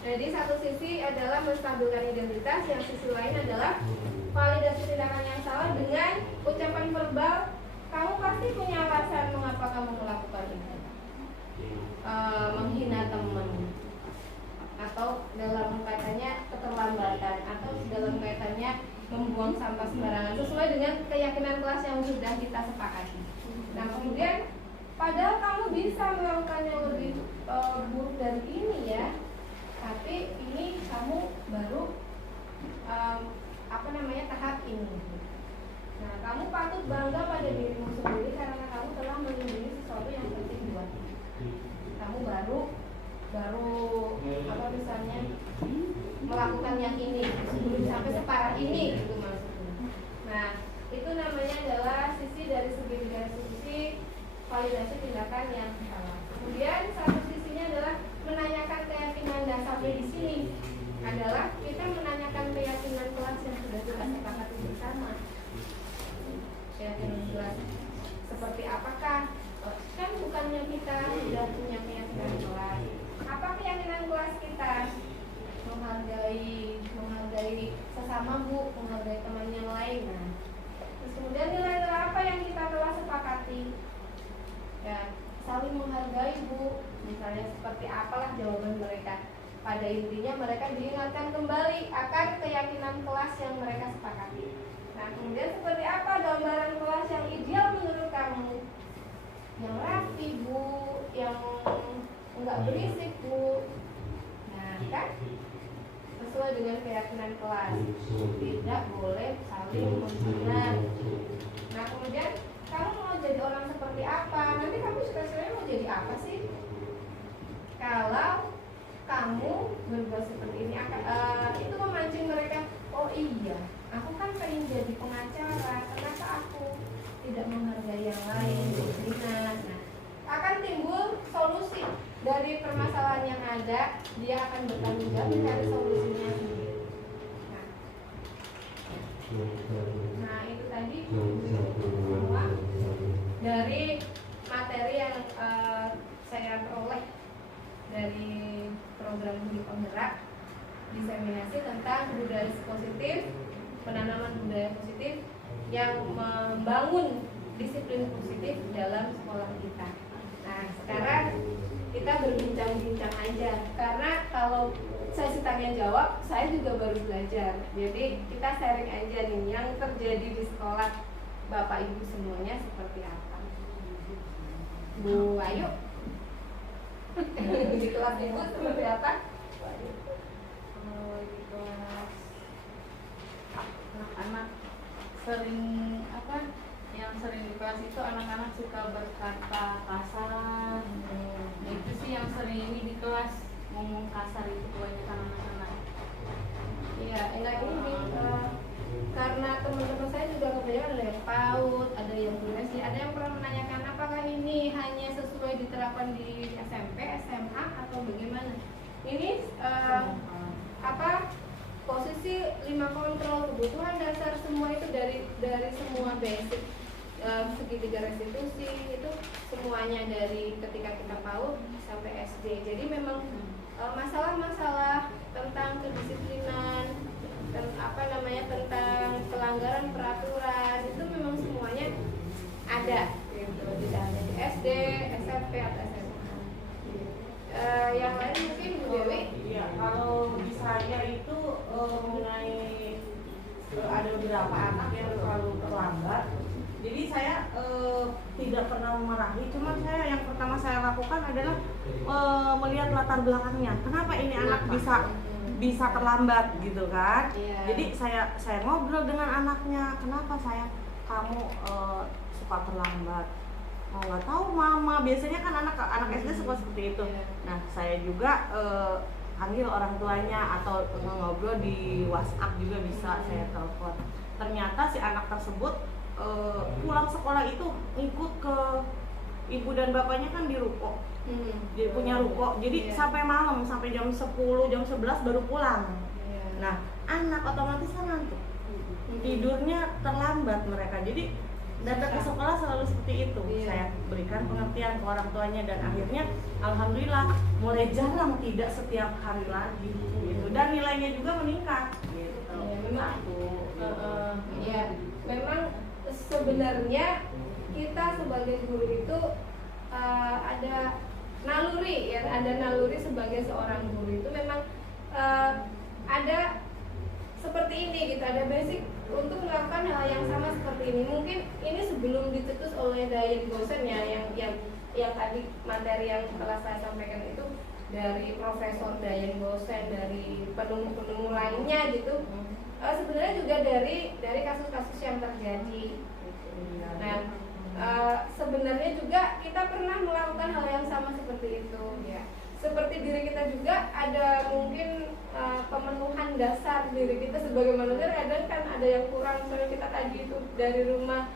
Jadi satu sisi adalah menstabilkan identitas, yang sisi lain adalah validasi tindakan yang salah dengan ucapan verbal. Kamu pasti punya alasan mengapa kamu melakukan itu. Menghina teman, atau dalam kaitannya keterlambatan, atau dalam kaitannya membuang sampah sembarangan sesuai dengan keyakinan kelas yang sudah kita sepakati. Nah, kemudian padahal kamu bisa melakukan yang lebih buruk dari ini ya, tapi ini kamu baru tahap ini. Nah, kamu patut bangga pada dirimu sendiri karena kamu telah melindungi sesuatu yang penting buat kamu. Baru misalnya melakukan yang ini sebelum sampai separah ini gitu maksudnya. Nah, itu namanya adalah sisi dari sisi validasi tindakan yang salah. Kemudian satu sisinya adalah menanyakan keyakinan. Dan sampai di sini adalah kita menanyakan keyakinan kelas yang sudah kita sepakati bersama. Keyakinan kelas seperti apakah? Kan bukannya kita sudah punya keyakinan kelas. Apa keyakinan kelas kita? Menghargai sesama bu, menghargai teman yang lain. Nah, terus kemudian nilai-nilai apa yang kita telah sepakati? Ya, saling menghargai bu. Misalnya seperti apalah jawaban mereka. Pada intinya mereka diingatkan kembali akan keyakinan kelas yang mereka sepakati. Nah, kemudian seperti apa gambaran kelas yang ideal menurut kamu? Yang rapi bu, yang enggak berisik bu. Nah, kan sesuai dengan keyakinan kelas, tidak boleh saling menghina. Nah, kemudian kamu mau jadi orang seperti apa? Nanti kamu spesialnya mau jadi apa sih? Kalau kamu berbuat seperti ini itu memancing mereka. Oh iya, aku kan pengen jadi pengacara, kenapa aku tidak menghargai yang lain, Disiplinan. Nah, akan timbul solusi dari permasalahan yang ada, dia akan bertanggung jawab mencari solusinya sendiri. Nah itu tadi semua dari materi yang saya peroleh dari program studi penggerak diseminasi tentang budaya positif, penanaman budaya positif yang membangun disiplin positif dalam sekolah kita. Nah sekarang kita berbincang-bincang aja, karena kalau saya tanya jawab, saya juga baru belajar. Jadi kita sharing aja nih yang terjadi di sekolah Bapak Ibu semuanya seperti apa. Bu Ayu, di kelas Ibu seperti apa? Di kelas anak-anak sering apa? Yang sering di kelas itu anak-anak suka berkata kasar. Nah, itu sih yang sering ini di kelas ngomong kasar itu kebanyakan anak-anak. Iya, enggak ini karena teman-teman saya juga kebanyakan ada yang PAUD, ada yang SD, ada yang pernah menanyakan apakah ini hanya sesuai diterapkan di SMP, SMA atau bagaimana? Ini posisi 5 kontrol kebutuhan dasar semua itu dari semua basic segitiga restitusi itu semuanya dari ketika kita PAUD sampai SD. Jadi memang masalah-masalah tentang kedisiplinan tentang pelanggaran peraturan itu memang semuanya ada gitu, tidak hanya di SD, SMP atau SMA. Yang lain mungkin Bu Dewi? Iya, kalau di saya itu mengenai ada beberapa anak yang selalu terlambat. Jadi saya tidak pernah memarahi, cuma saya yang pertama saya lakukan adalah melihat latar belakangnya. Kenapa ini anak bisa terlambat gitu kan? Yeah. Jadi saya ngobrol dengan anaknya, kenapa kamu suka terlambat? Oh, nggak tahu mama, biasanya kan anak SD suka seperti itu. Yeah. Nah saya juga panggil orang tuanya atau ngobrol di WhatsApp juga bisa, saya telepon. Ternyata si anak tersebut pulang sekolah itu ikut ke ibu dan bapaknya kan di ruko. Dia punya ruko, jadi sampai malam, sampai jam 10, jam 11 baru pulang. Nah, anak otomatis kan ngantuk, tidurnya terlambat mereka, jadi datang ke sekolah selalu seperti itu. Saya berikan pengertian ke orang tuanya dan akhirnya alhamdulillah mulai jarang, tidak setiap hari lagi gitu. Dan nilainya juga meningkat gitu. Memang sebenarnya kita sebagai guru itu ada naluri ya, ada naluri sebagai seorang guru itu memang ada seperti ini gitu, ada basic untuk melakukan hal yang sama seperti ini. Mungkin ini sebelum dicetus oleh Dian Gosen ya, yang tadi materi yang telah saya sampaikan itu dari Profesor Dian Gosen, dari penemu-penemu lainnya gitu. Sebenarnya juga dari kasus-kasus yang terjadi. Nah, sebenarnya juga kita pernah melakukan hal yang sama seperti itu ya. Seperti diri kita juga ada mungkin pemenuhan dasar diri kita sebagai manusia, kadang kan ada yang kurang, misalnya kita tadi itu dari rumah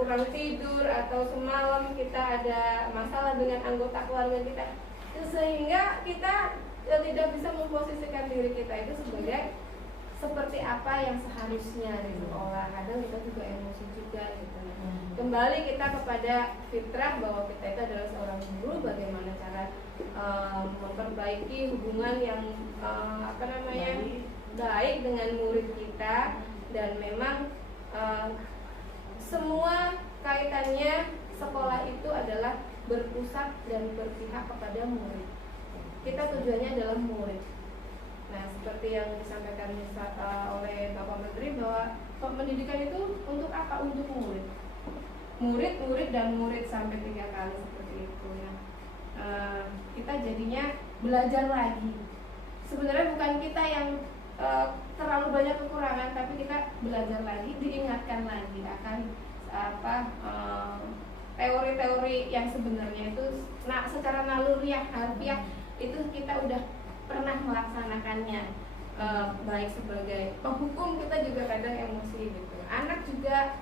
kurang tidur atau semalam kita ada masalah dengan anggota keluarga kita, sehingga kita tidak bisa memposisikan diri kita itu sebagai seperti apa yang seharusnya di sekolah. Kadang kita juga emosi juga gitu. Kembali kita kepada fitrah bahwa kita itu adalah seorang guru, bagaimana cara memperbaiki hubungan yang baik dengan murid kita, dan memang semua kaitannya sekolah itu adalah berpusat dan berpihak kepada murid. Kita tujuannya adalah murid. Nah, seperti yang disampaikan oleh Bapak Menteri bahwa pendidikan itu untuk apa? Untuk murid. Murid dan murid sampai 3 kali seperti itu ya. Kita jadinya belajar lagi. Sebenarnya bukan kita yang terlalu banyak kekurangan, tapi kita belajar lagi, diingatkan lagi akan teori-teori yang sebenarnya itu secara naluriah, harfiah itu kita udah pernah melaksanakannya baik sebagai penghukum kita juga kadang emosi gitu. Anak juga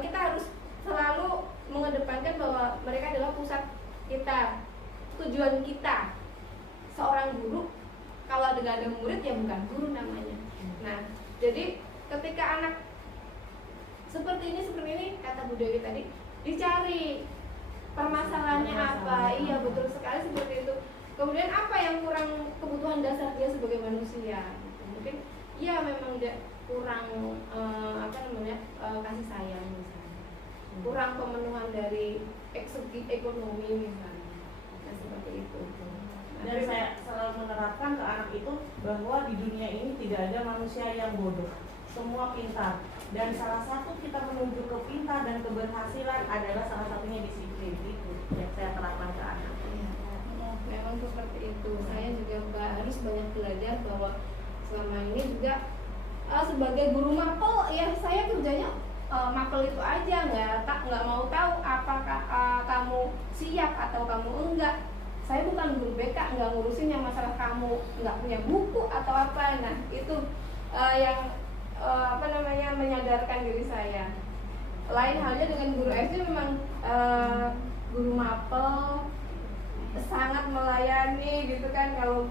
kita harus selalu mengedepankan bahwa mereka adalah pusat kita, tujuan kita. Seorang guru kalau ada murid ya bukan guru namanya. Nah, jadi ketika anak seperti ini kata Bu Dewi tadi, dicari permasalahannya apa. Iya, betul sekali seperti itu. Kemudian apa yang kurang kebutuhan dasar dia sebagai manusia? Mungkin ya memang dia kurang kasih sayang misalnya, kurang pemenuhan dari segi ekonomi misalnya, nah, seperti itu. Dan saya selalu menerapkan ke anak itu bahwa di dunia ini tidak ada manusia yang bodoh, semua pintar. Dan salah satu kita menuju ke pintar dan keberhasilan adalah salah satunya disiplin. Itu yang saya terapkan ke anak. Memang seperti itu. Saya juga harus banyak belajar bahwa selama ini juga sebagai guru mapel ya saya kerjanya mapel itu aja, nggak mau tahu apakah kamu siap atau kamu enggak. Saya bukan guru BK, nggak ngurusin yang masalah kamu nggak punya buku atau apa. Nah itu yang menyadarkan diri saya. Lain halnya dengan guru SD, memang guru mapel sangat melayani gitu kan. Kalau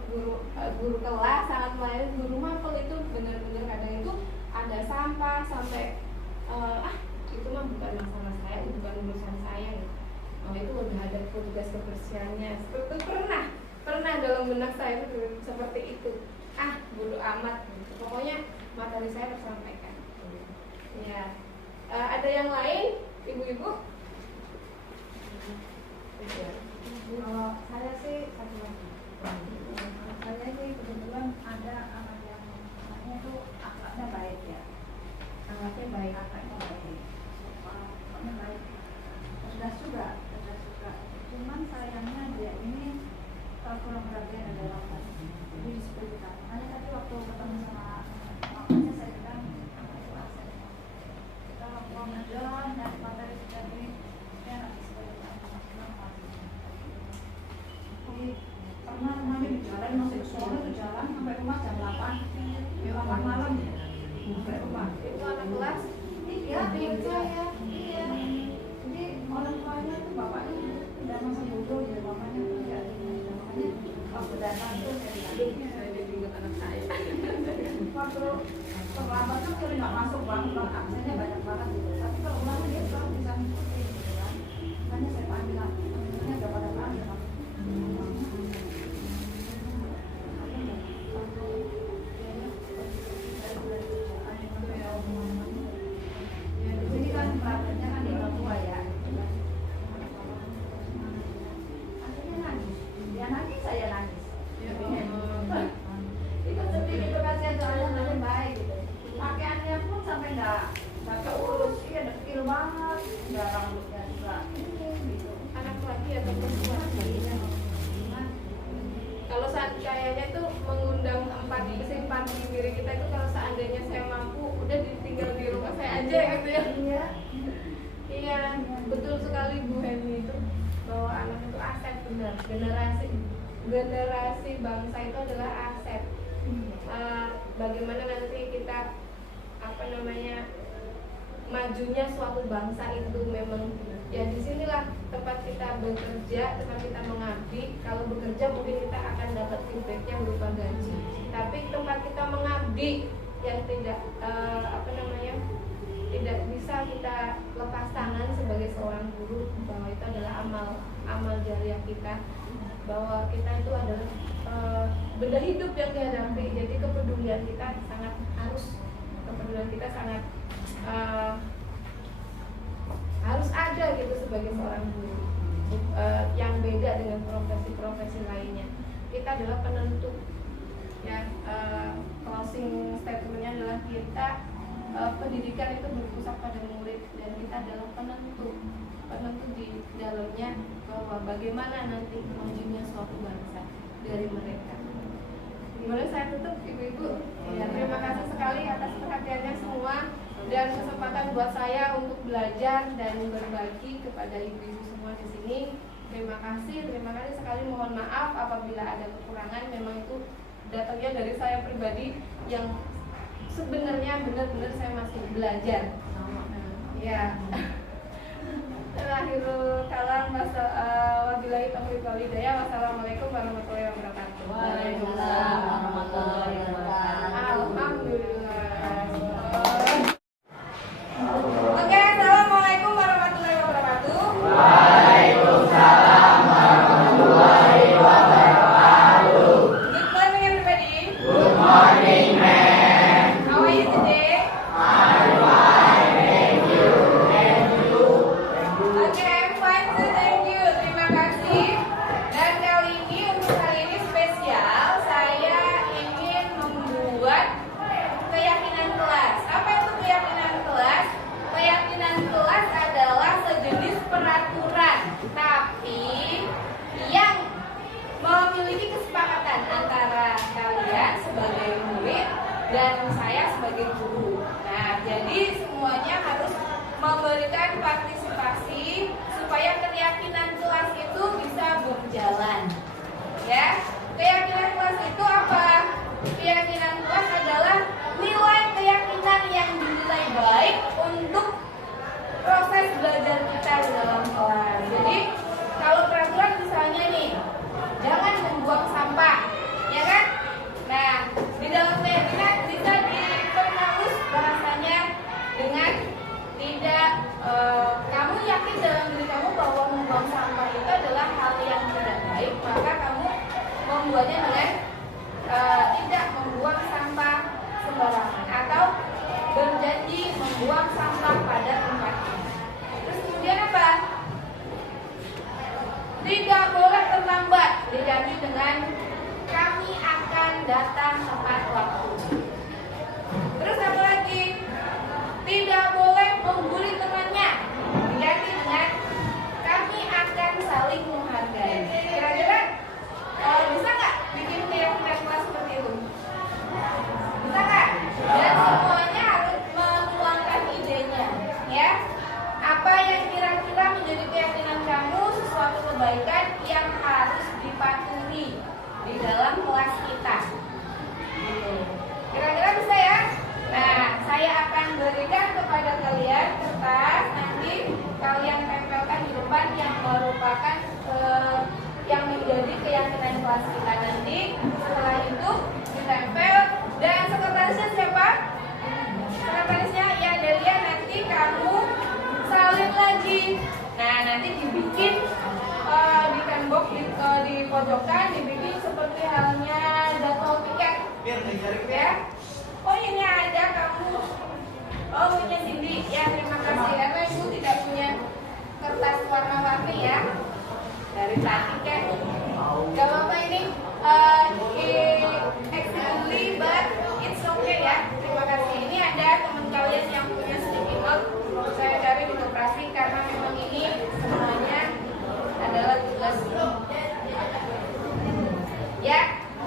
guru kelas sangat melayani, guru mapel itu benar-benar kadang itu ada sampah sampai itu mah bukan masalah saya, itu bukan urusan saya gitu. Itu udah ada petugas kebersihannya. Seperti pernah dalam benak saya itu seperti itu. Bodo amat gitu. Pokoknya materi saya tersampaikan. Ya, ada yang lain, ibu-ibu? Kalau saya sih satu lagi. Saya sih kebetulan ada anak yang anaknya tuh akhlaknya baik ya. Akhlaknya baik. Akhlaknya baik. Cerdas juga. Cuman sayangnya dia ini kurang perhatian ada orang lain. Jadi seperti itu. Makanya tadi waktu ketemu sama makanya saya bilang itu aset. Kita waktu ngajar dan materi sudah ini saya nggak bisa pernah rumahnya di jalan, masih sore di jalan sampai rumah jam 8 malam sampai rumah. Itu anak kelas? Iya, iya. Jadi orang tuanya itu bapaknya tidak masa bodoh ya, bapaknya itu tidak makanya waktu datang itu saya bilang Saya jadi ingat anak saya. waktu terlambat kan sering nggak masuk bang absennya banyak banget gitu. Tapi kalau ulangnya dia selalu bisa ngikutin gitu kan. Makanya saya panggil lah, sebenarnya udah pada panggil. Ini kan prakteknya kan di orang tua ya. Akhirnya nangis, dia nangis saya nangis. Itu sedih gitu kasihan soalnya anaknya baik gitu. Pakaiannya pun sampai nggak keurus, iya dekil banget, nggak rambutnya juga ini gitu. Anak laki atau perempuan? Kalau saat kayaknya itu mengundang empati simpati di diri kita itu, kalau seandainya saya mampu udah ditinggal di rumah saya aja gitu ya. Iya, betul sekali Bu Heni itu bahwa anak itu aset, benar. Generasi bangsa itu adalah aset. Bagaimana nanti kita majunya suatu bangsa itu memang ya disinilah tempat kita bekerja, tempat kita mengabdi. Kalau bekerja mungkin kita akan dapat feedbacknya berupa gaji, tapi tempat kita mengabdi yang tidak tidak bisa kita lepas tangan sebagai seorang guru, bahwa itu adalah amal jariah kita, bahwa kita itu adalah benda hidup yang dihadapi. Jadi kepedulian kita sangat harus ada gitu sebagai seorang guru, yang beda dengan profesi-profesi lainnya. Kita adalah penentu ya. Closing statementnya adalah kita pendidikan itu berpusat pada murid, dan kita adalah penentu di dalamnya bahwa bagaimana nanti majunya suatu bangsa dari mereka. Boleh saya tutup, ibu-ibu? Ya, terima kasih sekali atas perhatiannya semua dan kesempatan buat saya untuk belajar dan berbagi kepada ibu-ibu semua di sini. Terima kasih sekali. Mohon maaf apabila ada kekurangan. Memang itu datangnya dari saya pribadi yang sebenarnya benar-benar saya masih belajar. Ya. Akhirul kalam, wabillahi taufiq wal hidayah. Wassalamualaikum warahmatullahi wabarakatuh. Waalaikumsalam warahmatullahi wabarakatuh. Alhamdulillah. Oke, assalamualaikum warahmatullahi wabarakatuh. Waalaikumsalam warahmatullahi wabarakatuh. Good morning, everybody. Good morning, ma'am. How are you today? I'm fine, thank you. And you? Oke, I'm fine too, thank you. Terima kasih. Dan kali ini, untuk hari ini spesial, saya ingin membuat keyakinan kelas. Apa itu keyakinan kelas? Keyakinan kelas adalah sejenis peraturan, tapi yang memiliki kesepakatan antara kalian sebagai murid dan saya sebagai guru. Nah, jadi semuanya harus memberikan partisipasi supaya keyakinan kelas itu bisa berjalan. Ya, keyakinan kelas itu apa? Keyakinan kelas adalah nilai keyakinan yang dinilai baik untuk proses belajar kita di dalam kelas. Jadi, kalau peraturan misalnya nih, jangan membuang sampah, ya kan? Nah, di dalam keyakinan bisa diperhalus bahasanya dengan tidak kamu yakin dalam diri kamu bahwa membuang sampah itu adalah hal yang tidak baik, maka kamu membuatnya dengan tidak membuang sampah sembarangan atau berjanji membuang sampah pada tempatnya. Terus kemudian apa? Tidak boleh terlambat, diganti dengan kami akan datang tepat waktu. Terus apa lagi? Tidak boleh membuli temannya, diganti dengan kami akan saling menghargai. Kira-kira bisa nggak bikin keyakinan kelas seperti itu? Bisa nggak? Dan semuanya harus menuangkan idenya, ya. Apa yang kira-kira menjadi keyakinan kamu, sesuatu kebaikan yang harus dipatuhi di dalam kelas kita. Kira-kira bisa ya? Nah, saya akan berikan kepada kalian kertas, nanti kalian tempelkan di depan yang merupakan yang menjadi keyakinan kelas kita nanti. Setelah itu ditempel, dan sekretarisnya siapa? Sekretarisnya ya Delia, nanti kamu salin lagi. Nah, nanti dibikin di tembok di pojokan, dibikin seperti halnya jadwal tiket. Ya. Oh, ini ada kamu. Oh, punya Cindy. Ya, terima kasih. Karena ibu tidak punya kertas warna-warni ya. Dari tadi kan. Gak apa-apa ini. Excellently, but it's okay ya. Terima kasih. Ini ada teman kalian yang punya sticky note. Saya cari di koperasi karena memang ini semuanya adalah tugas. Ya.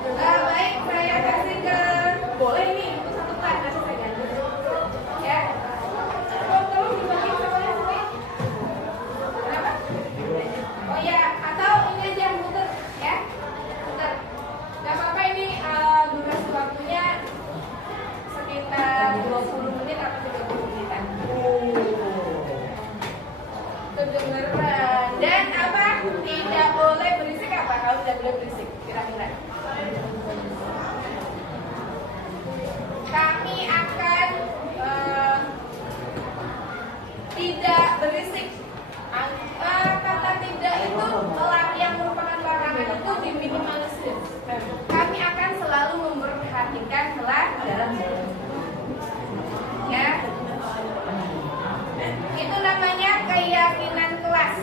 Baik, saya kasih ke boleh nih untuk satu part nanti saya ganti. Ya. Tolong dibagi semuanya sini. Kenapa? Oh ya, atau ini aja yang muter ya. Muter. Gak apa-apa ini durasi waktunya sekitar 20 menit atau 30 menitan. Kedengeran. Dan apa? Tidak boleh berisik apa? Kalau tidak boleh berisik, kira-kira. Kami akan tidak berisik. Kata tidak itu yang merupakan larangan itu diminimalisir. Kami akan selalu memperhatikan pelajaran. Ya, itu namanya keyakinan kelas.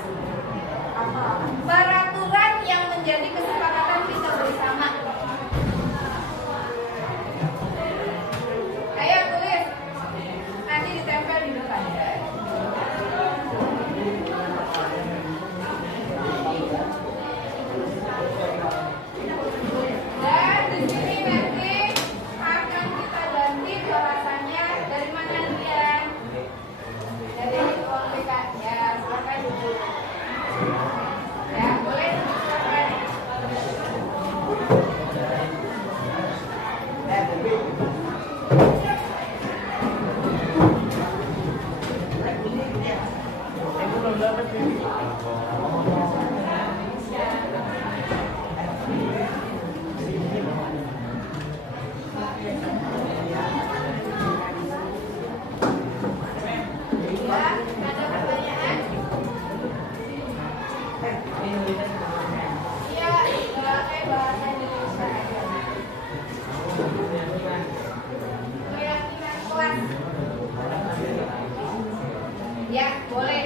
Peraturan yang menjadi kesepakatan kita bersama Ada pertanyaan? Iya, pakai bahasa Indonesia aja. Keyakinan kelas. Ya, boleh.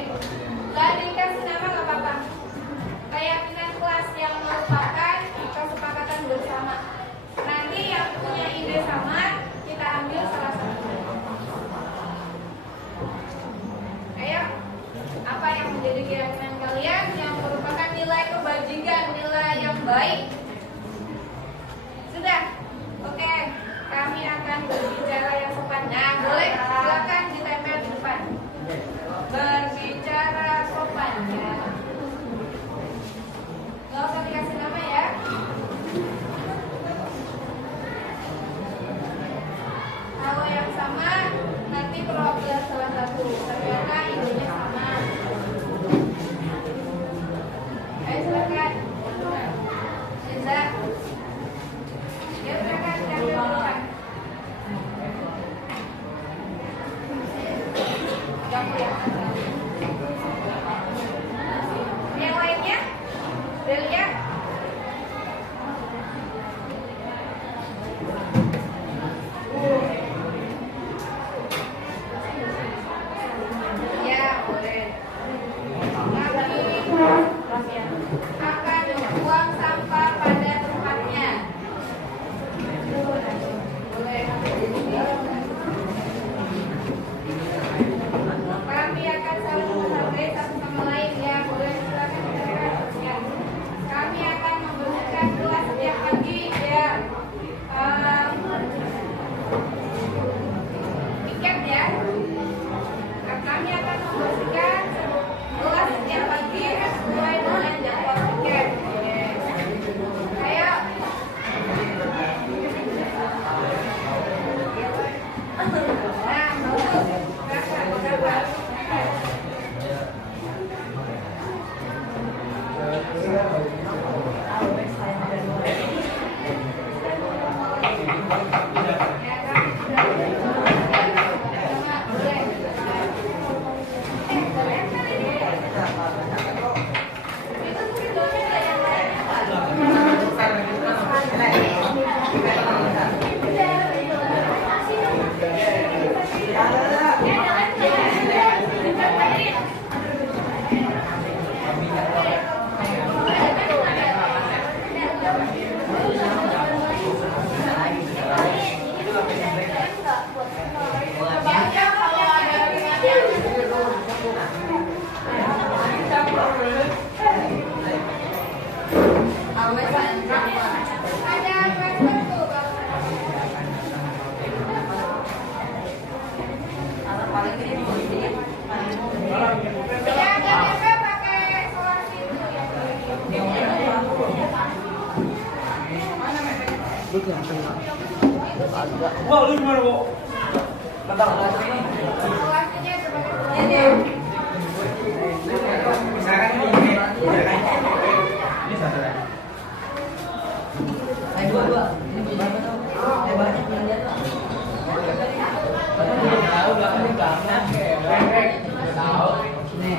Gak dikasih nama nggak apa-apa. Keyakinan kelas yang merupakan kesepakatan bersama. Nanti yang punya ide sama, kita ambil salah satu. Ayo, apa yang menjadi keyakinan kalian yang merupakan nilai kebajikan, nilai yang baik? Sudah? Oke, kami akan berbicara yang sopan. Nah, boleh, silakan ditempel di depan. Berbicara sopan ya. Gak usah dikasih nama ya. Kalau yang sama, nanti perwakilan salah satu. Ternyata idenya sama. Ayo silakan. Reza. Ya silakan, ditempel di depan. Kamu yang atas. Yang lainnya? Delia? Ya, boleh. Kami akan membuang sampah pada tempatnya. Boleh. Kami akan saling menghargai satu sama lain ya. Boleh, silakan silakan. Ya. Kami akan membersihkan kelas setiap pagi ya. Tiket ya. Kami akan membersihkan kelas setiap pagi sesuai dengan jadwal tiket. Ayo. Nah, bagus. Berapa? Wah, lu gimana, Bu? Bentar. Kelasnya sebagai penyanyi. Misalkan ini satu lagi. Dua. Ini berapa tuh? Banyak yang lihat tuh. Tahu belakang di belakang. Tahu. Nih.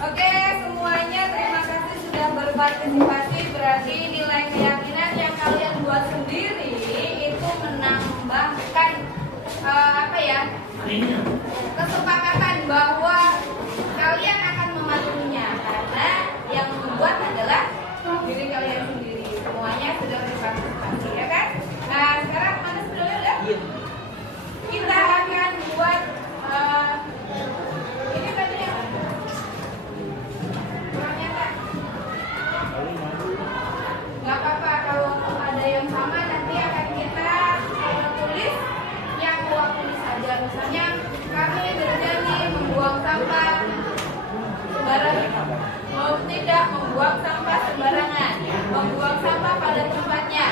Oke, semuanya terima kasih sudah berpartisipasi. Berarti nilai keyakinan yang kalian buat sendiri itu menambahkan kesepakatan bahwa kalian akan mematuhinya karena yang membuat adalah diri kalian sendiri. Semuanya sudah berpartisipasi, ya kan? Nah, sekarang mana dulu ya? Kita akan buat ini tadi yang kurang nyata. Nggak apa-apa kalau ada yang sama nanti akan kita tulis yang mewakili saja. Misalnya kami berjanji membuang sampah sembarangan, mau tidak membuang sampah sembarangan, membuang sampah pada tempatnya,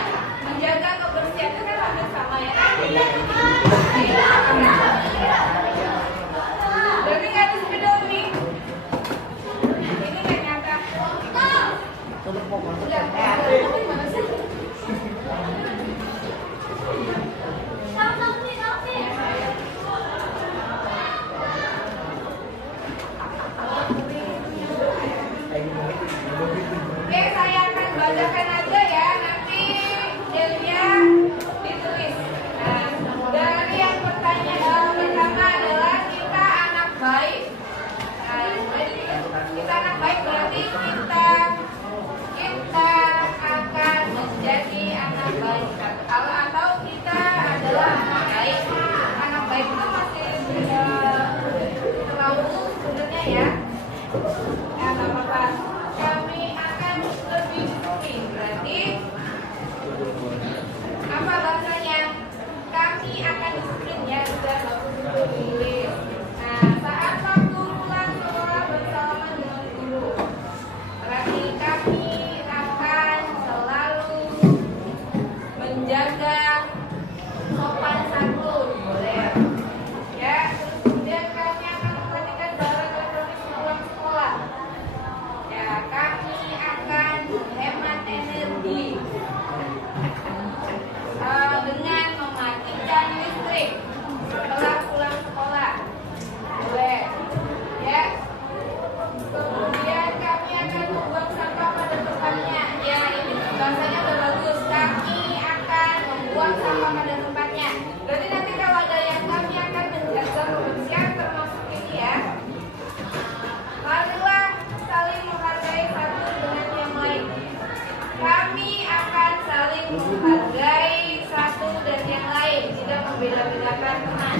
menghargai satu dan yang lain, tidak membeda-bedakan teman,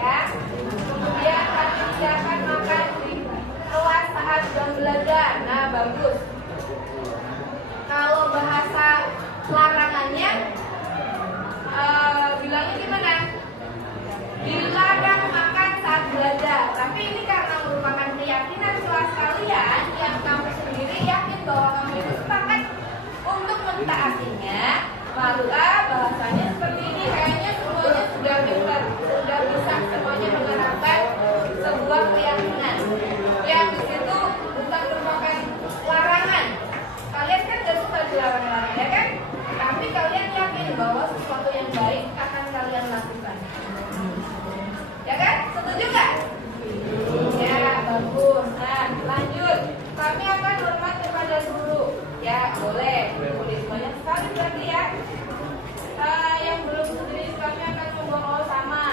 ya. Kemudian kami tidak akan makan di kelas saat jam belajar. Nah, bagus. Kalau bahasa larangannya, bilangnya gimana? Dilarang makan saat belajar. Tapi ini karena merupakan keyakinan kelas kalian yang kamu sendiri yakin bahwa kamu itu sepakat untuk mentaatinya, maka bahasanya seperti ini. Kayaknya semuanya sudah pintar, sudah bisa semuanya menerapkan sebuah keyakinan yang di situ bukan merupakan larangan. Kalian kan gak suka dilarang-larang, ya kan? Tapi kalian yakin bahwa sesuatu yang baik akan kalian lakukan, ya kan? Setuju nggak? Ya, bagus. Nah, lanjut. Kami akan hormat kepada guru. Ya, boleh. Boleh banyak sekali berarti ya. Yang belum tulis kami akan membawa sama.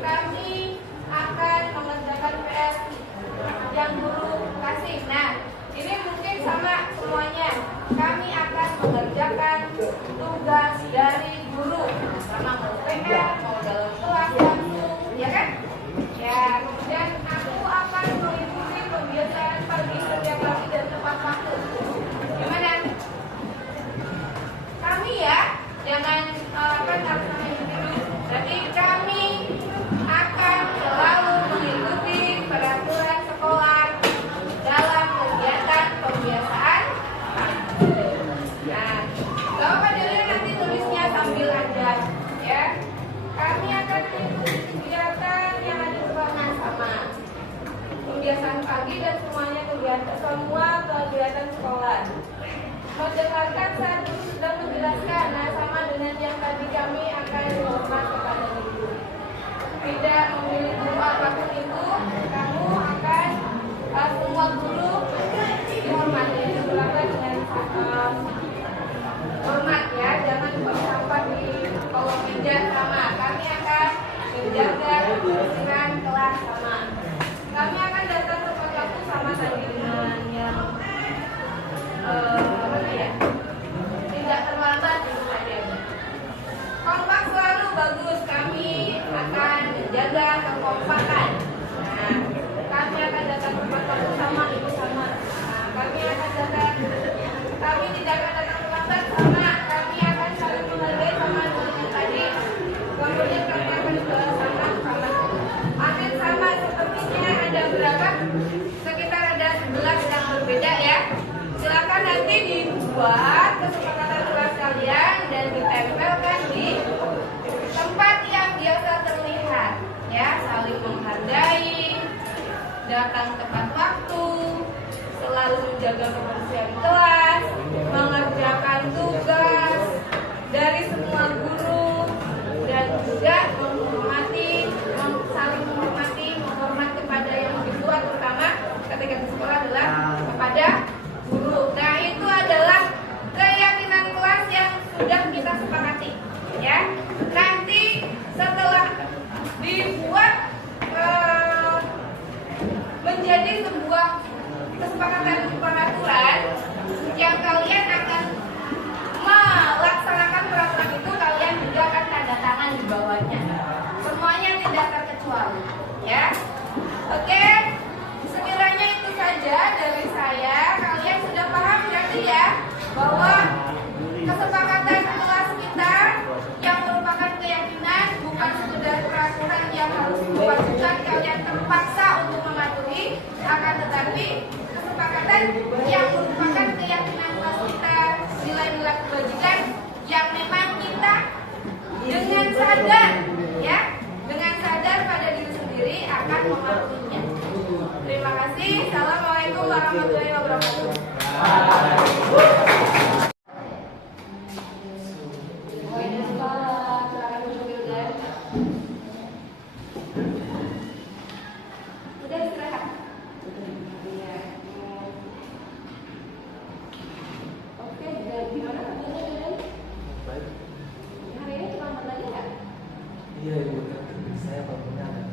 Kami akan mengerjakan PR yang guru kasih. Nah, ini mungkin sama semuanya. Kami akan mengerjakan tugas dari guru, sama mau PR, mau dalam kelas langsung, ya kan? Ya, kemudian aku akan mengikuti pembiasaan pagi setiap pagi dan tepat waktu. Gimana? Kami ya, jangan harus mengikuti dulu. Jadi kami akan selalu mengikuti peraturan sekolah dalam kegiatan pembiasaan. Nah, kalau kalian nanti tulisnya sambil aja, ya. Kami akan mengikuti kegiatan yang ada sekolah sama. Pembiasaan pagi dan semuanya kegiatan semua kegiatan sekolah. Mendengarkan saat guru sudah menjelaskan, nah sama dengan yang tadi kami akan hormat kepada guru. Tidak memilih guru apapun itu, kamu akan semua guru dihormati. Dilakukan dengan hormat ya, jangan buang sampah di kolong meja sama. Kami akan menjaga kebersihan kelas sama. Kami akan datang tepat waktu sama tadi dengan yang tidak terlambat itu saja. Kompak selalu bagus. Kami akan menjaga kekompakan. Nah, kami akan datang tepat waktu sama ibu sama. Nah, kami akan datang. Kami tidak akan datang terlambat sama. Kami akan saling menghargai sama dengan yang tadi. Kemudian kami akan sama. Amin sama sepertinya ada berapa? Sekitar ada 11 yang berbeda ya. Silakan nanti dibuat kesepakatan kelas kalian dan ditempelkan di tempat yang biasa terlihat, ya. Saling menghargai, datang tepat waktu, selalu menjaga kebersihan kelas, mengerjakan tugas dari semua guru, dan juga menghormat kepada yang lebih tua, terutama ketika di sekolah adalah kepada guru. Nah, itu adalah keyakinan kelas yang sudah kita sepakati, ya. Nanti setelah dibuat menjadi sebuah kesepakatan peraturan yang kalian akan melaksanakan peraturan itu, kalian juga akan tanda tangan di bawahnya. Semuanya tidak terkecuali, ya. Oke. Sekiranya itu saja dari saya. Kalian sudah paham berarti ya bahwa kesepakatan kelas kita yang merupakan keyakinan, bukan sekedar peraturan yang harus diwajibkan kalian terpaksa untuk mematuhi, akan tetapi kesepakatan yang merupakan keyakinan kelas kita, nilai-nilai kebajikan yang memang kita dengan sadar, ya, dengan sadar pada diri sendiri akan mematuhinya. Terima kasih. Assalamualaikum warahmatullahi wabarakatuh. Udah istirahat. Oke, gimana kabarnya? Hari ini selamat lagi ya? Iya, Ibu. Saya bangunnya agak